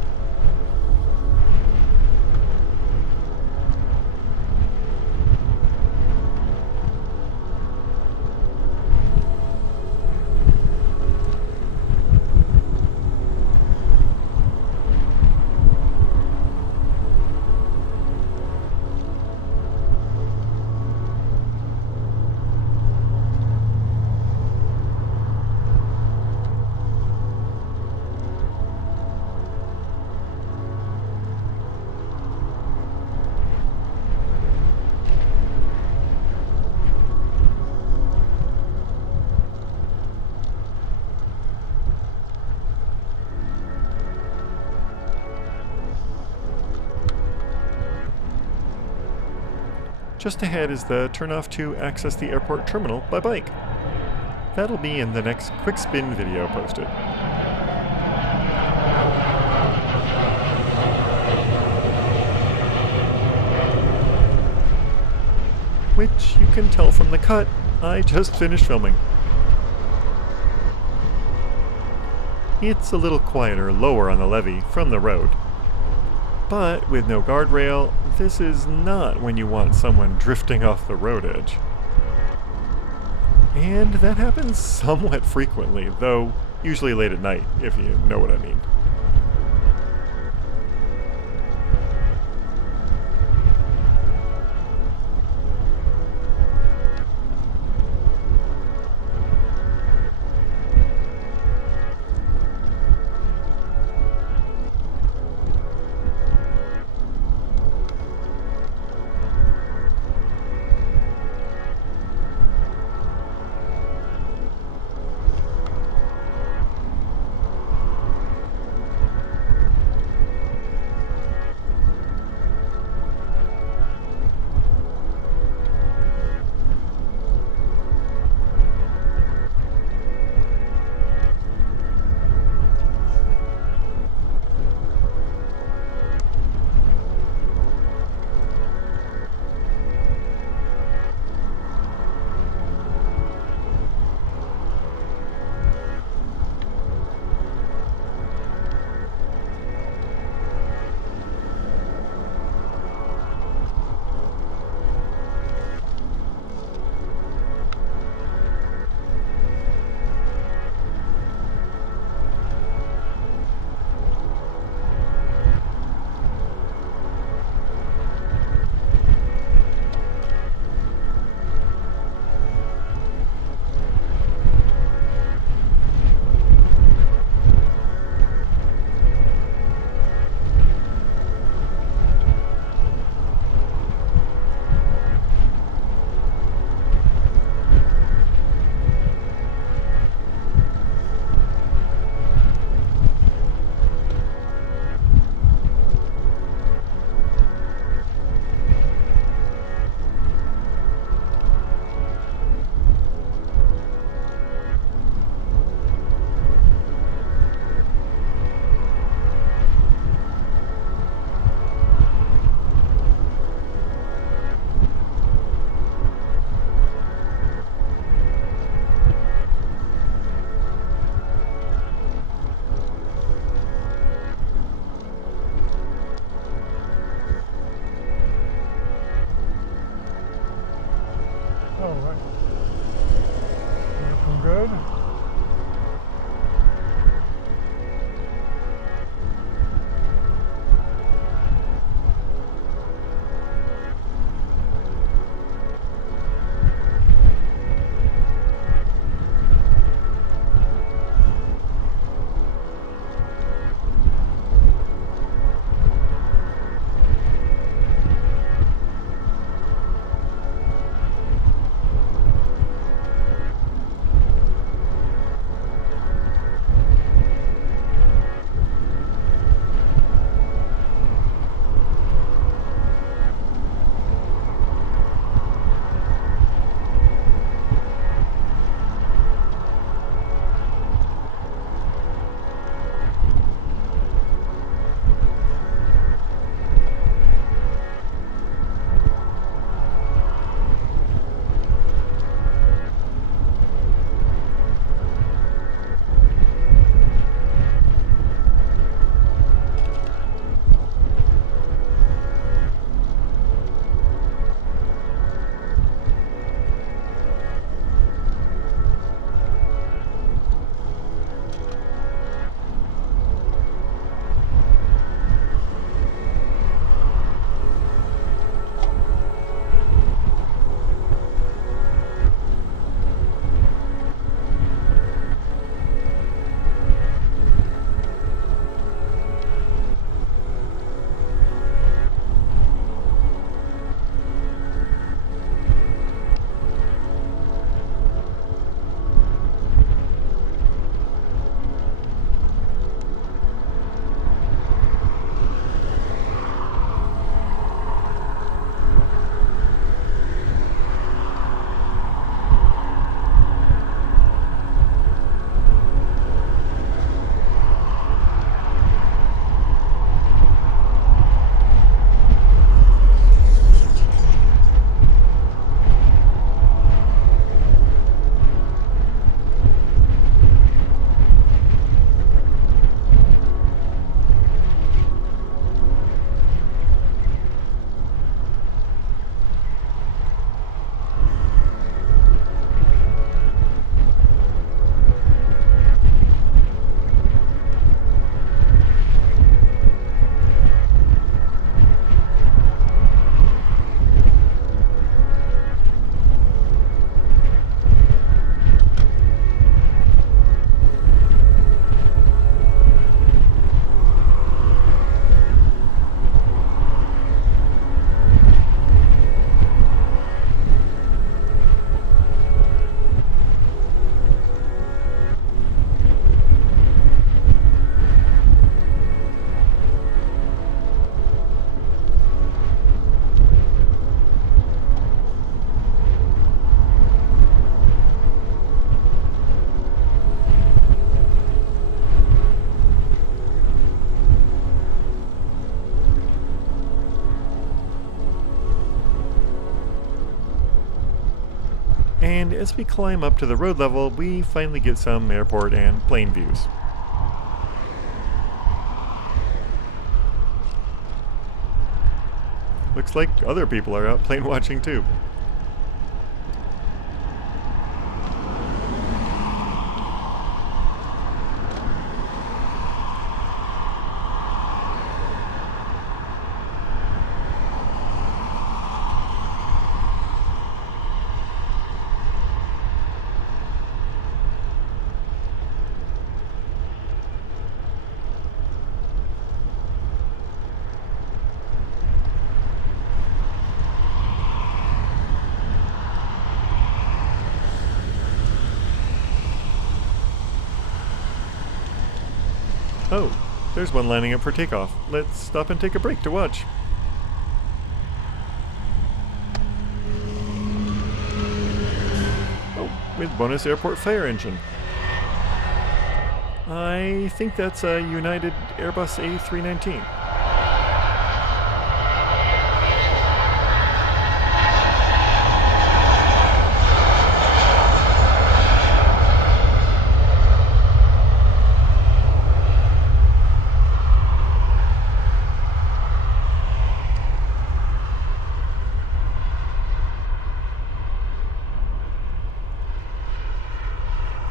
Just ahead is the turnoff to access the airport terminal by bike. That'll be in the next quick spin video posted. Which you can tell from the cut, I just finished filming. It's a little quieter lower on the levee from the road. But with no guardrail, this is not when you want someone drifting off the road edge. And that happens somewhat frequently, though usually late at night, if you know what I mean. and as we climb up to the road level, we finally get some airport and plane views. Looks like other people are out plane watching too. Oh, there's one lining up for takeoff. Let's stop and take a break to watch. Oh, with bonus airport fire engine. I think that's a United Airbus A319.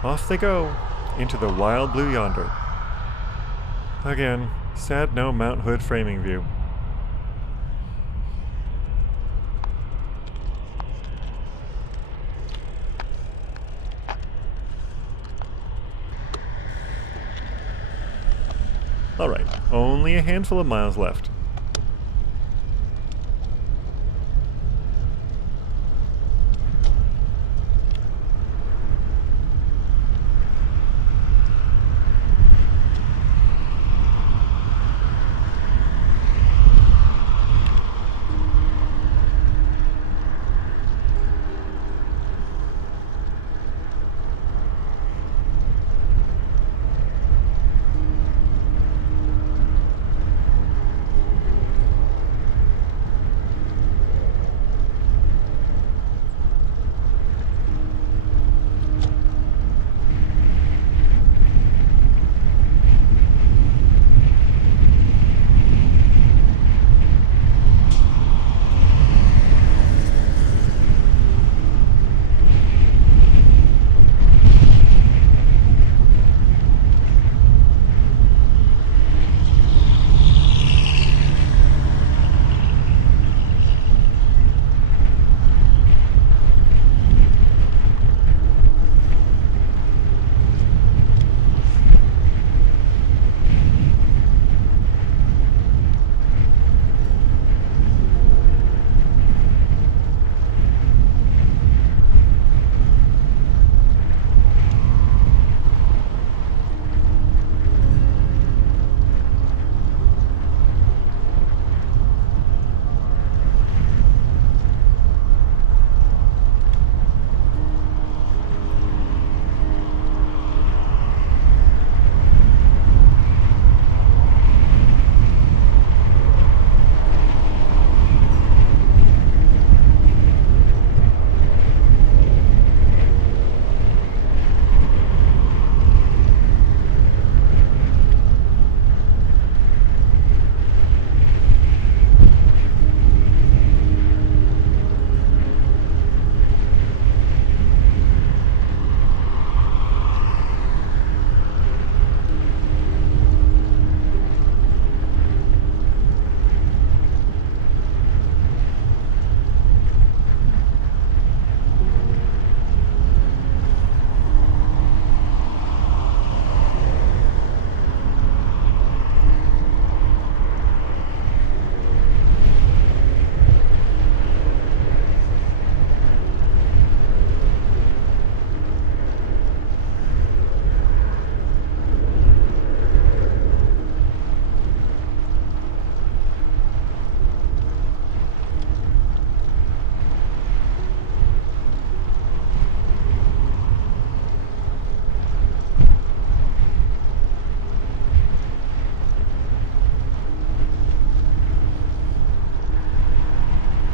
Off they go, into the wild blue yonder. Again, sad no Mount Hood framing view. Alright, only a handful of miles left.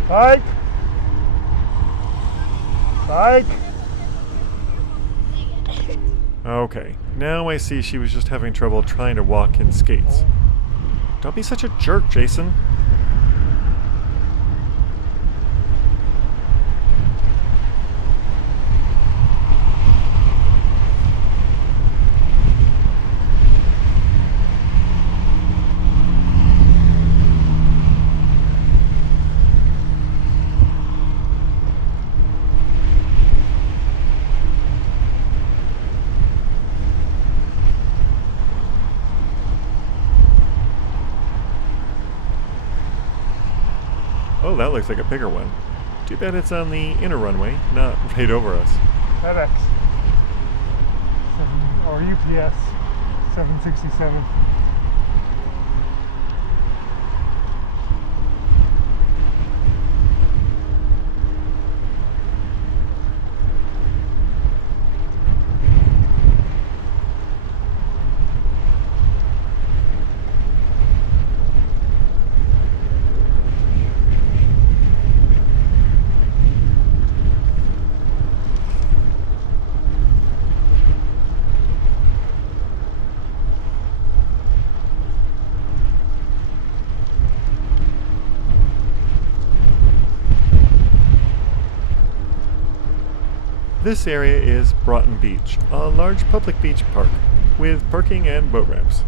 Bike! Bike! Okay, now I see she was just having trouble trying to walk in skates. Don't be such a jerk, Jason. Oh, that looks like a bigger one. Too bad it's on the inner runway, not right over us. FedEx. Or UPS 767. This area is Broughton Beach, a large public beach park, with parking and boat ramps.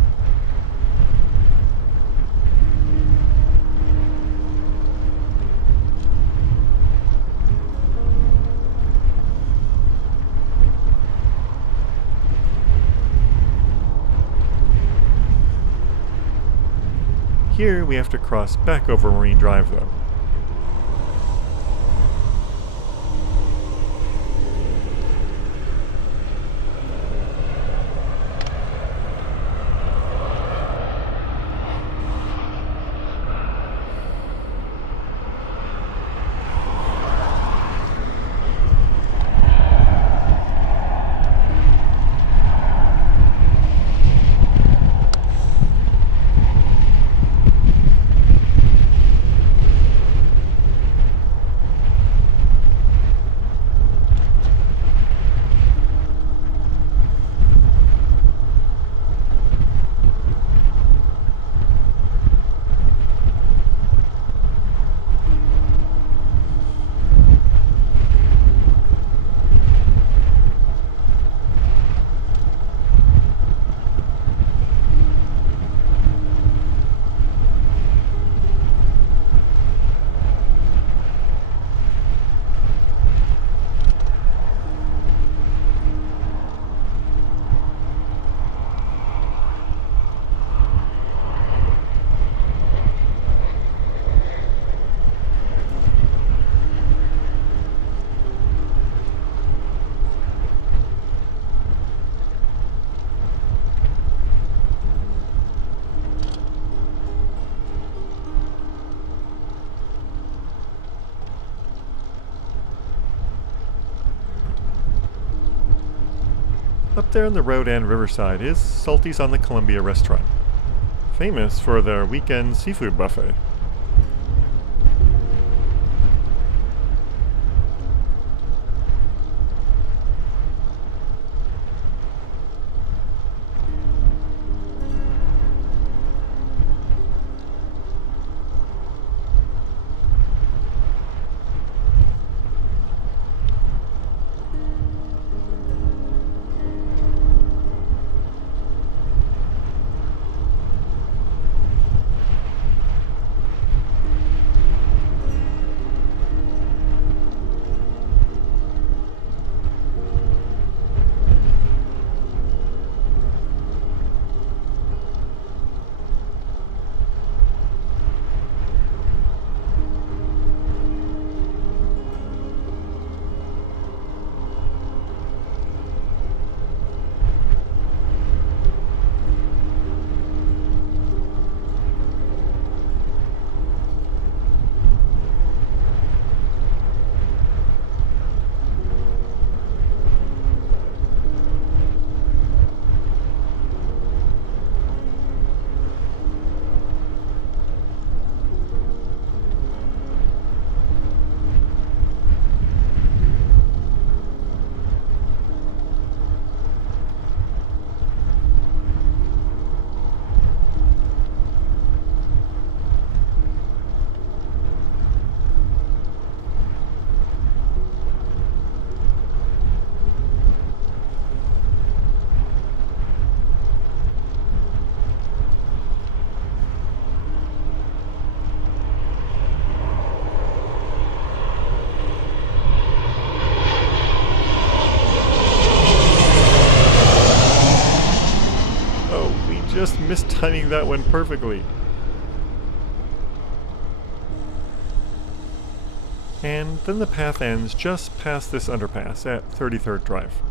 Here we have to cross back over Marine Drive though. Up there on the road and riverside is Salty's on the Columbia restaurant, famous for their weekend seafood buffet. just mistiming that one perfectly. And then the path ends just past this underpass at 33rd Drive.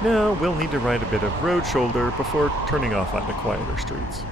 Now we'll need to ride a bit of road shoulder before turning off onto quieter streets.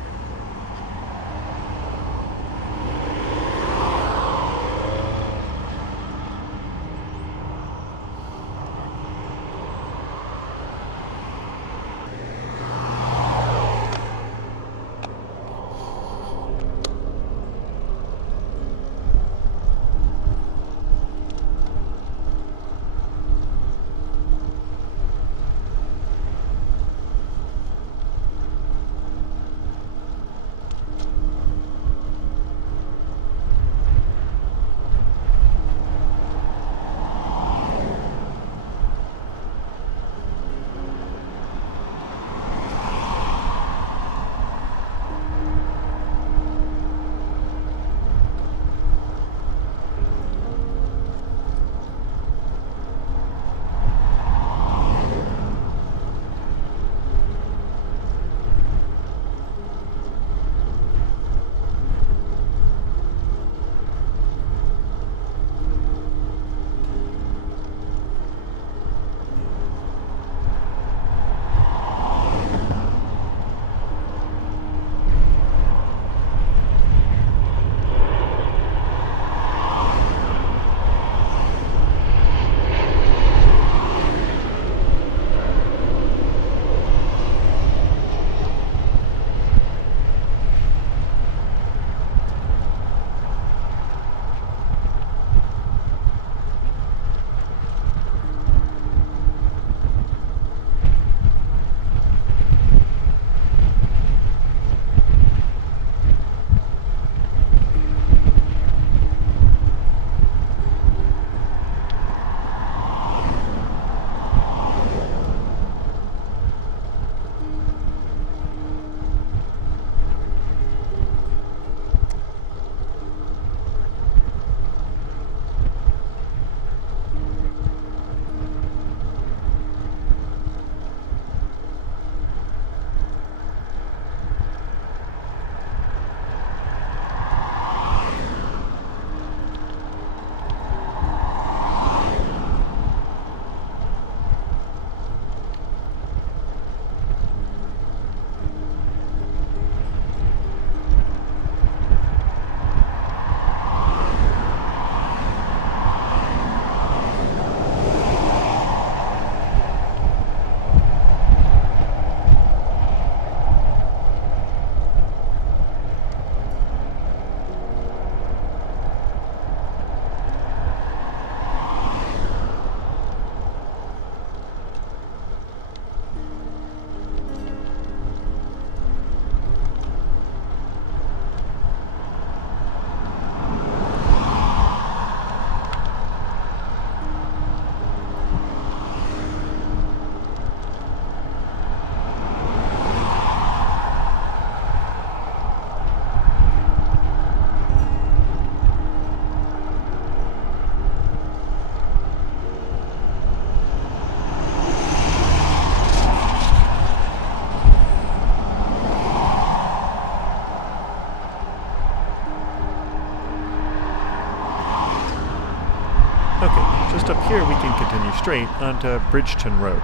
Just up here we can continue straight onto Bridgeton Road.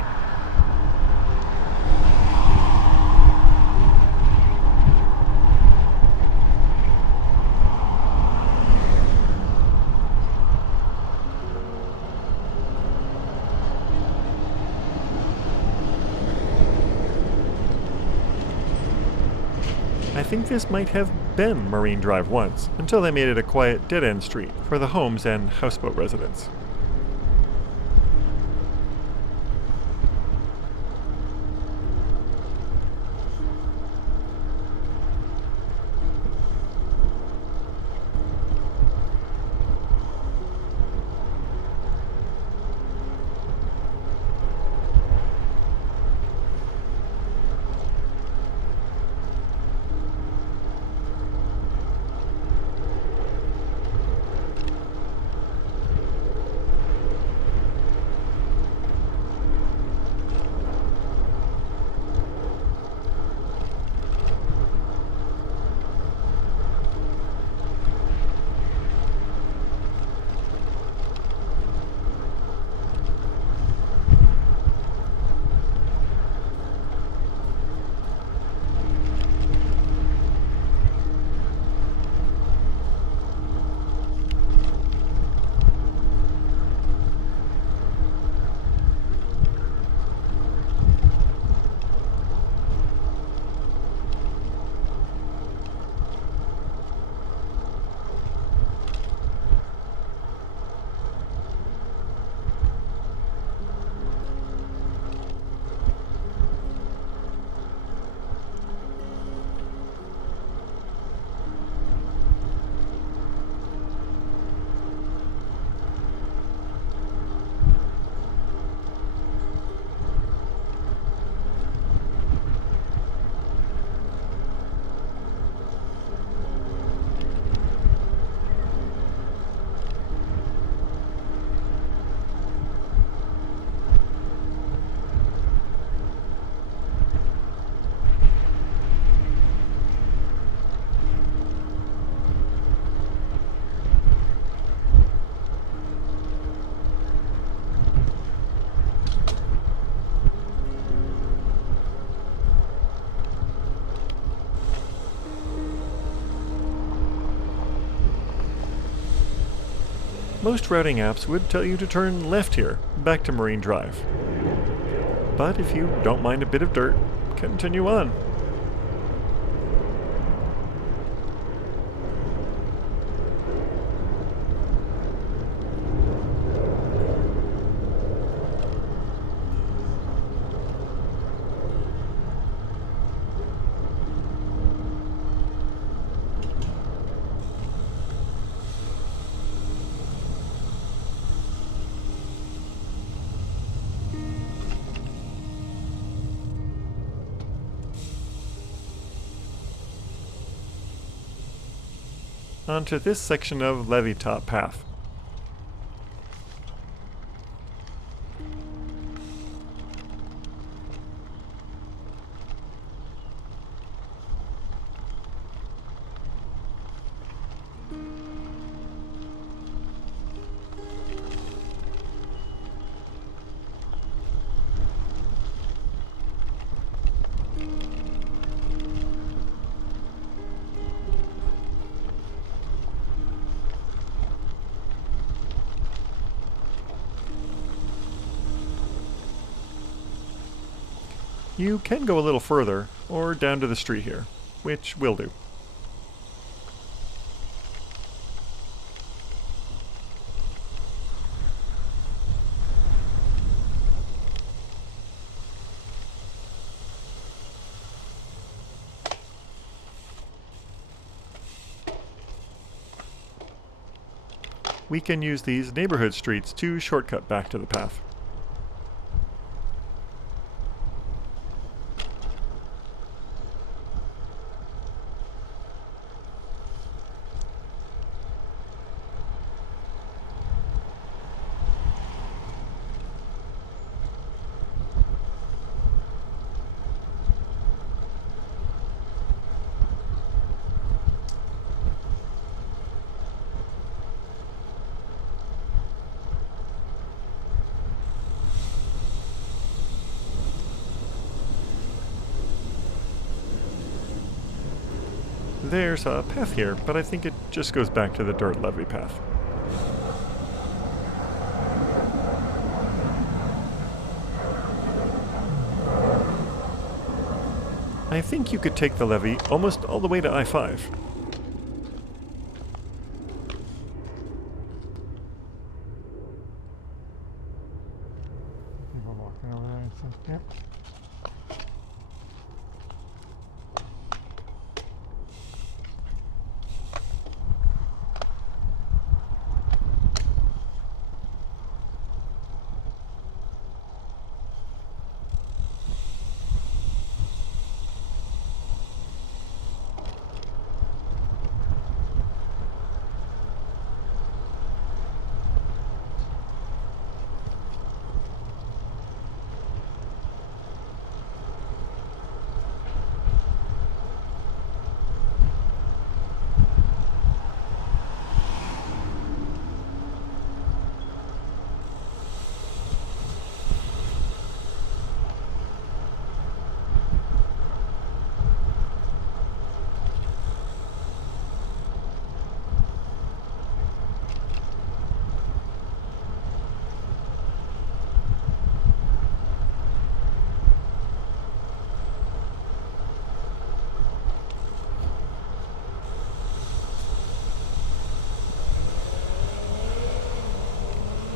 I think this might have been Marine Drive once, until they made it a quiet dead-end street for the homes and houseboat residents. most routing apps would tell you to turn left here, back to Marine Drive. But if you don't mind a bit of dirt, continue on. Onto this section of levee top path. You can go a little further, or down to the street here, which will do. We can use these neighborhood streets to shortcut back to the path. There's a path here, but I think it just goes back to the dirt levee path. I think you could take the levee almost all the way to I-5. People walking over there and stuff. Yep.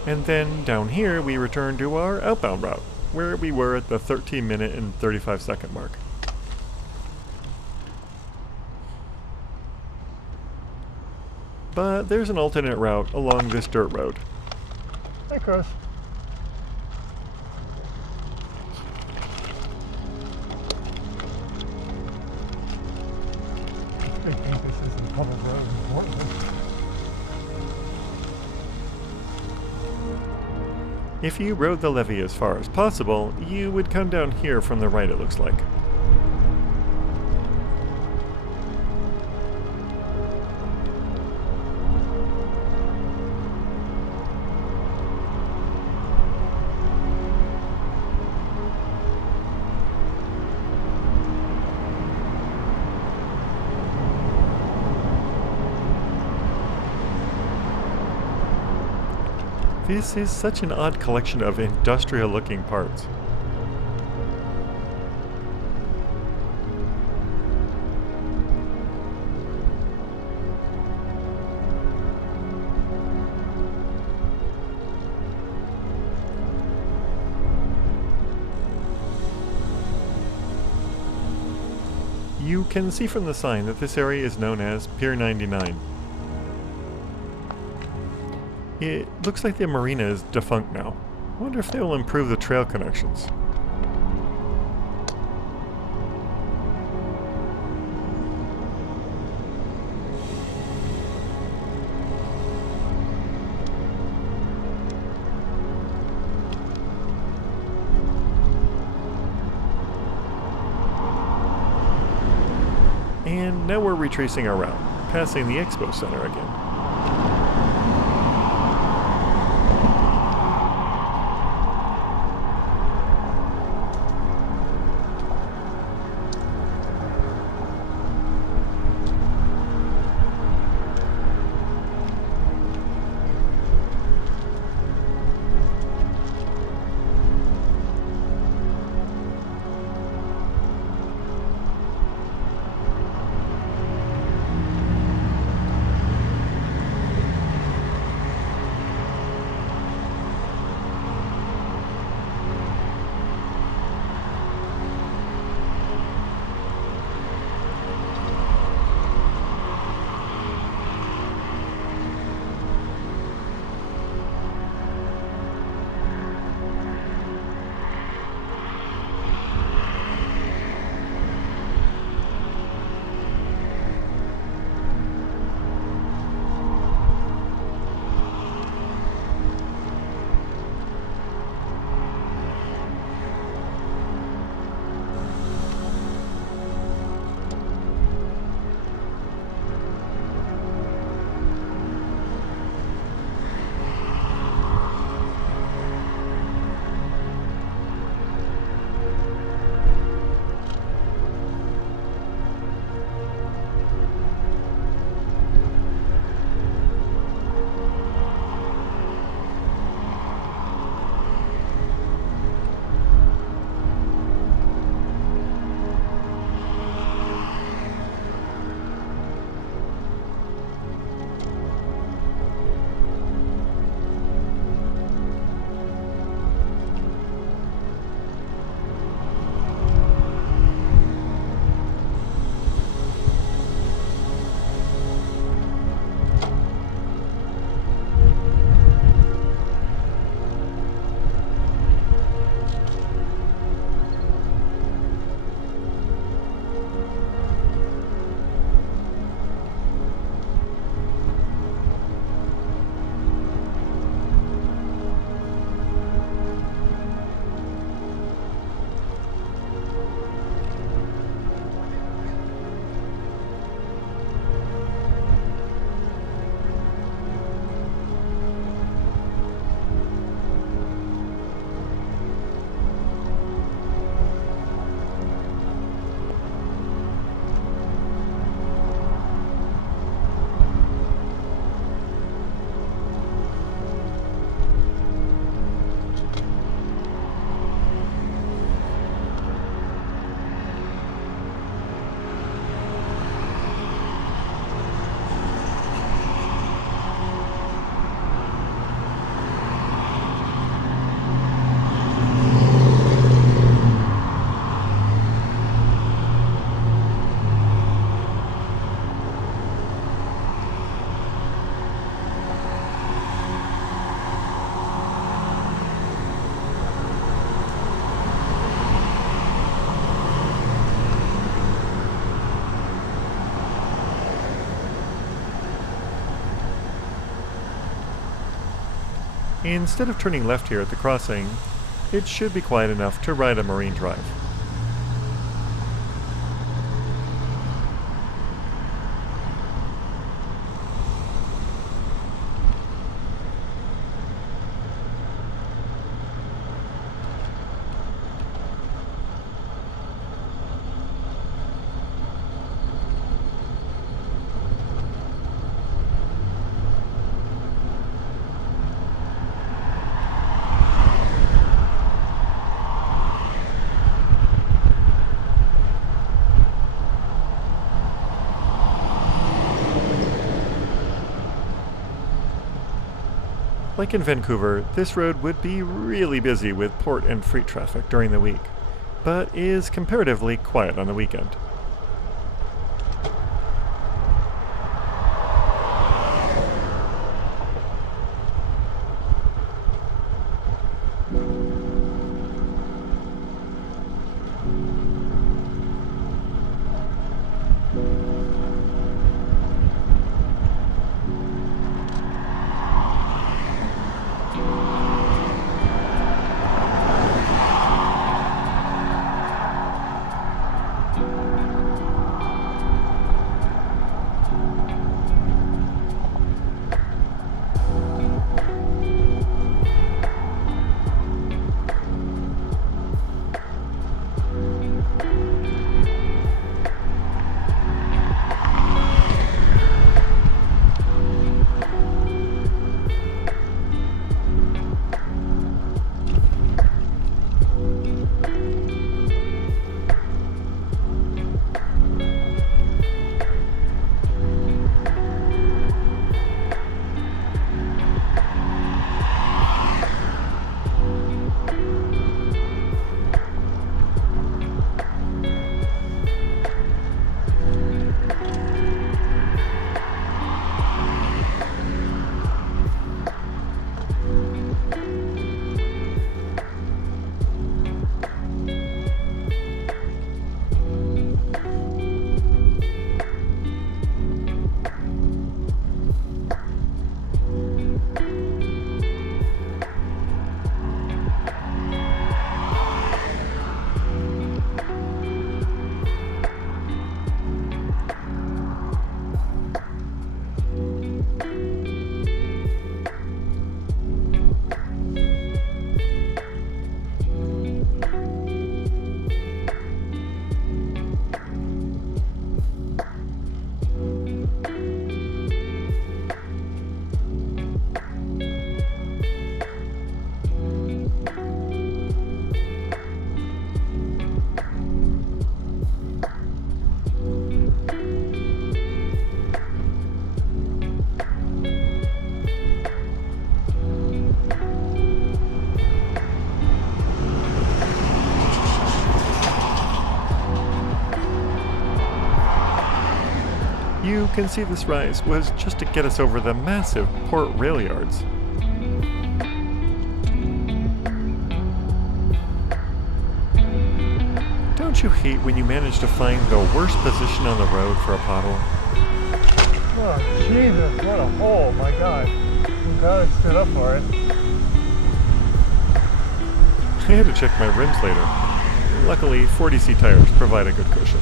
And then down here we return to our outbound route, where we were at the 13-minute and 35-second mark. But there's an alternate route along this dirt road. Hey, Chris. I think this is a public road in Portland. If you rode the levee as far as possible, you would come down here from the right, it looks like. This is such an odd collection of industrial-looking parts. You can see from the sign that this area is known as Pier 99. It looks like the marina is defunct now. I wonder if they will improve the trail connections. And now we're retracing our route, passing the Expo Center again. Instead of turning left here at the crossing, it should be quiet enough to ride a marine drive. Like in Vancouver, this road would be really busy with port and freight traffic during the week, but is comparatively quiet on the weekend. You can see this rise was just to get us over the massive port rail yards. Don't you hate when you manage to find the worst position on the road for a pothole? Oh, Jesus, what a hole, my God. I'm glad I stood up for it. I had to check my rims later. Luckily, 40C tires provide a good cushion.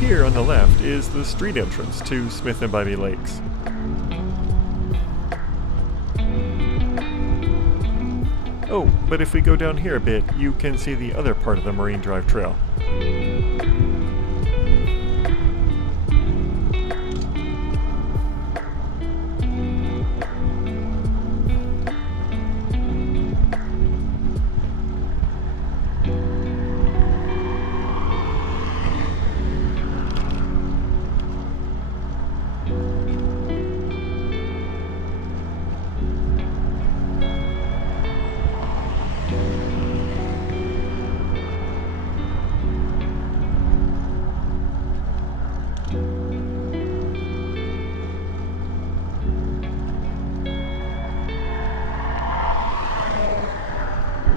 Here on the left is the street entrance to Smith and Bybee Lakes. Oh, but if we go down here a bit, you can see the other part of the Marine Drive Trail.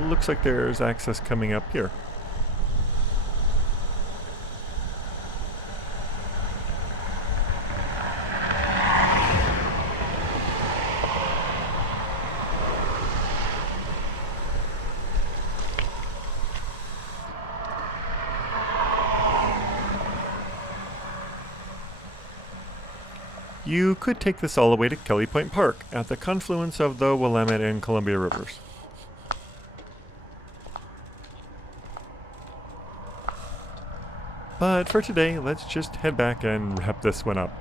Looks like there's access coming up here. You could take this all the way to Kelly Point Park at the confluence of the Willamette and Columbia Rivers. But for today, let's just head back and wrap this one up.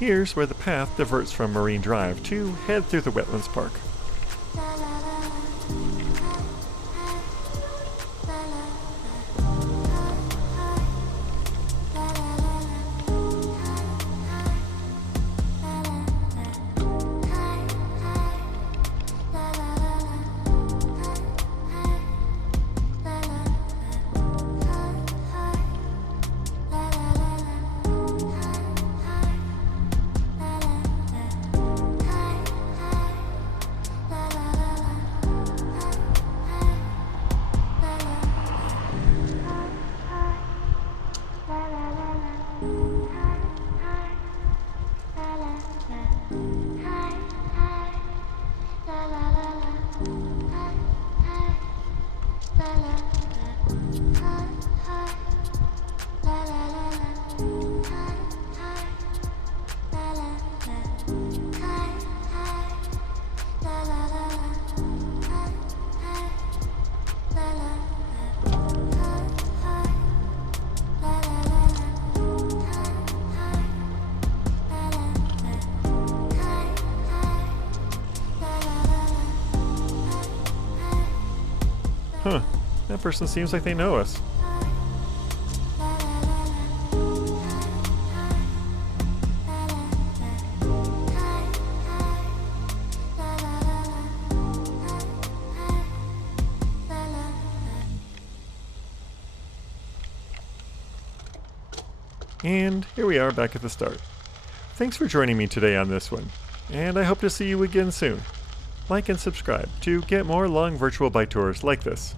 Here's where the path diverts from Marine Drive to head through the Wetlands Park. Huh, that person seems like they know us. And here we are back at the start. Thanks for joining me today on this one, and I hope to see you again soon. Like and subscribe to get more long virtual bike tours like this.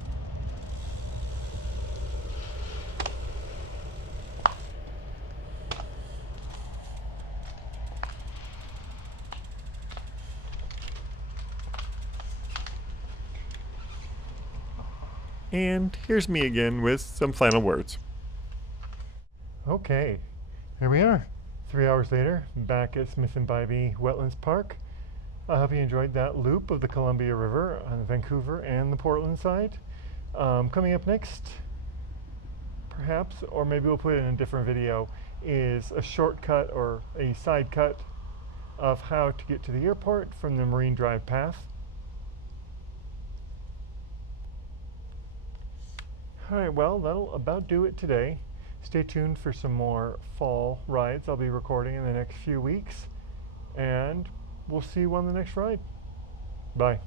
And here's me again with some final words. Okay, here we are, 3 hours later, back at Smith and Bybee Wetlands Park. I hope you enjoyed that loop of the Columbia River on the Vancouver and the Portland side. Coming up next, perhaps, or maybe we'll put it in a different video, is a shortcut or a side cut of how to get to the airport from the Marine Drive path. Alright, well, that'll about do it today. Stay tuned for some more fall rides I'll be recording in the next few weeks, and we'll see you on the next ride. Bye.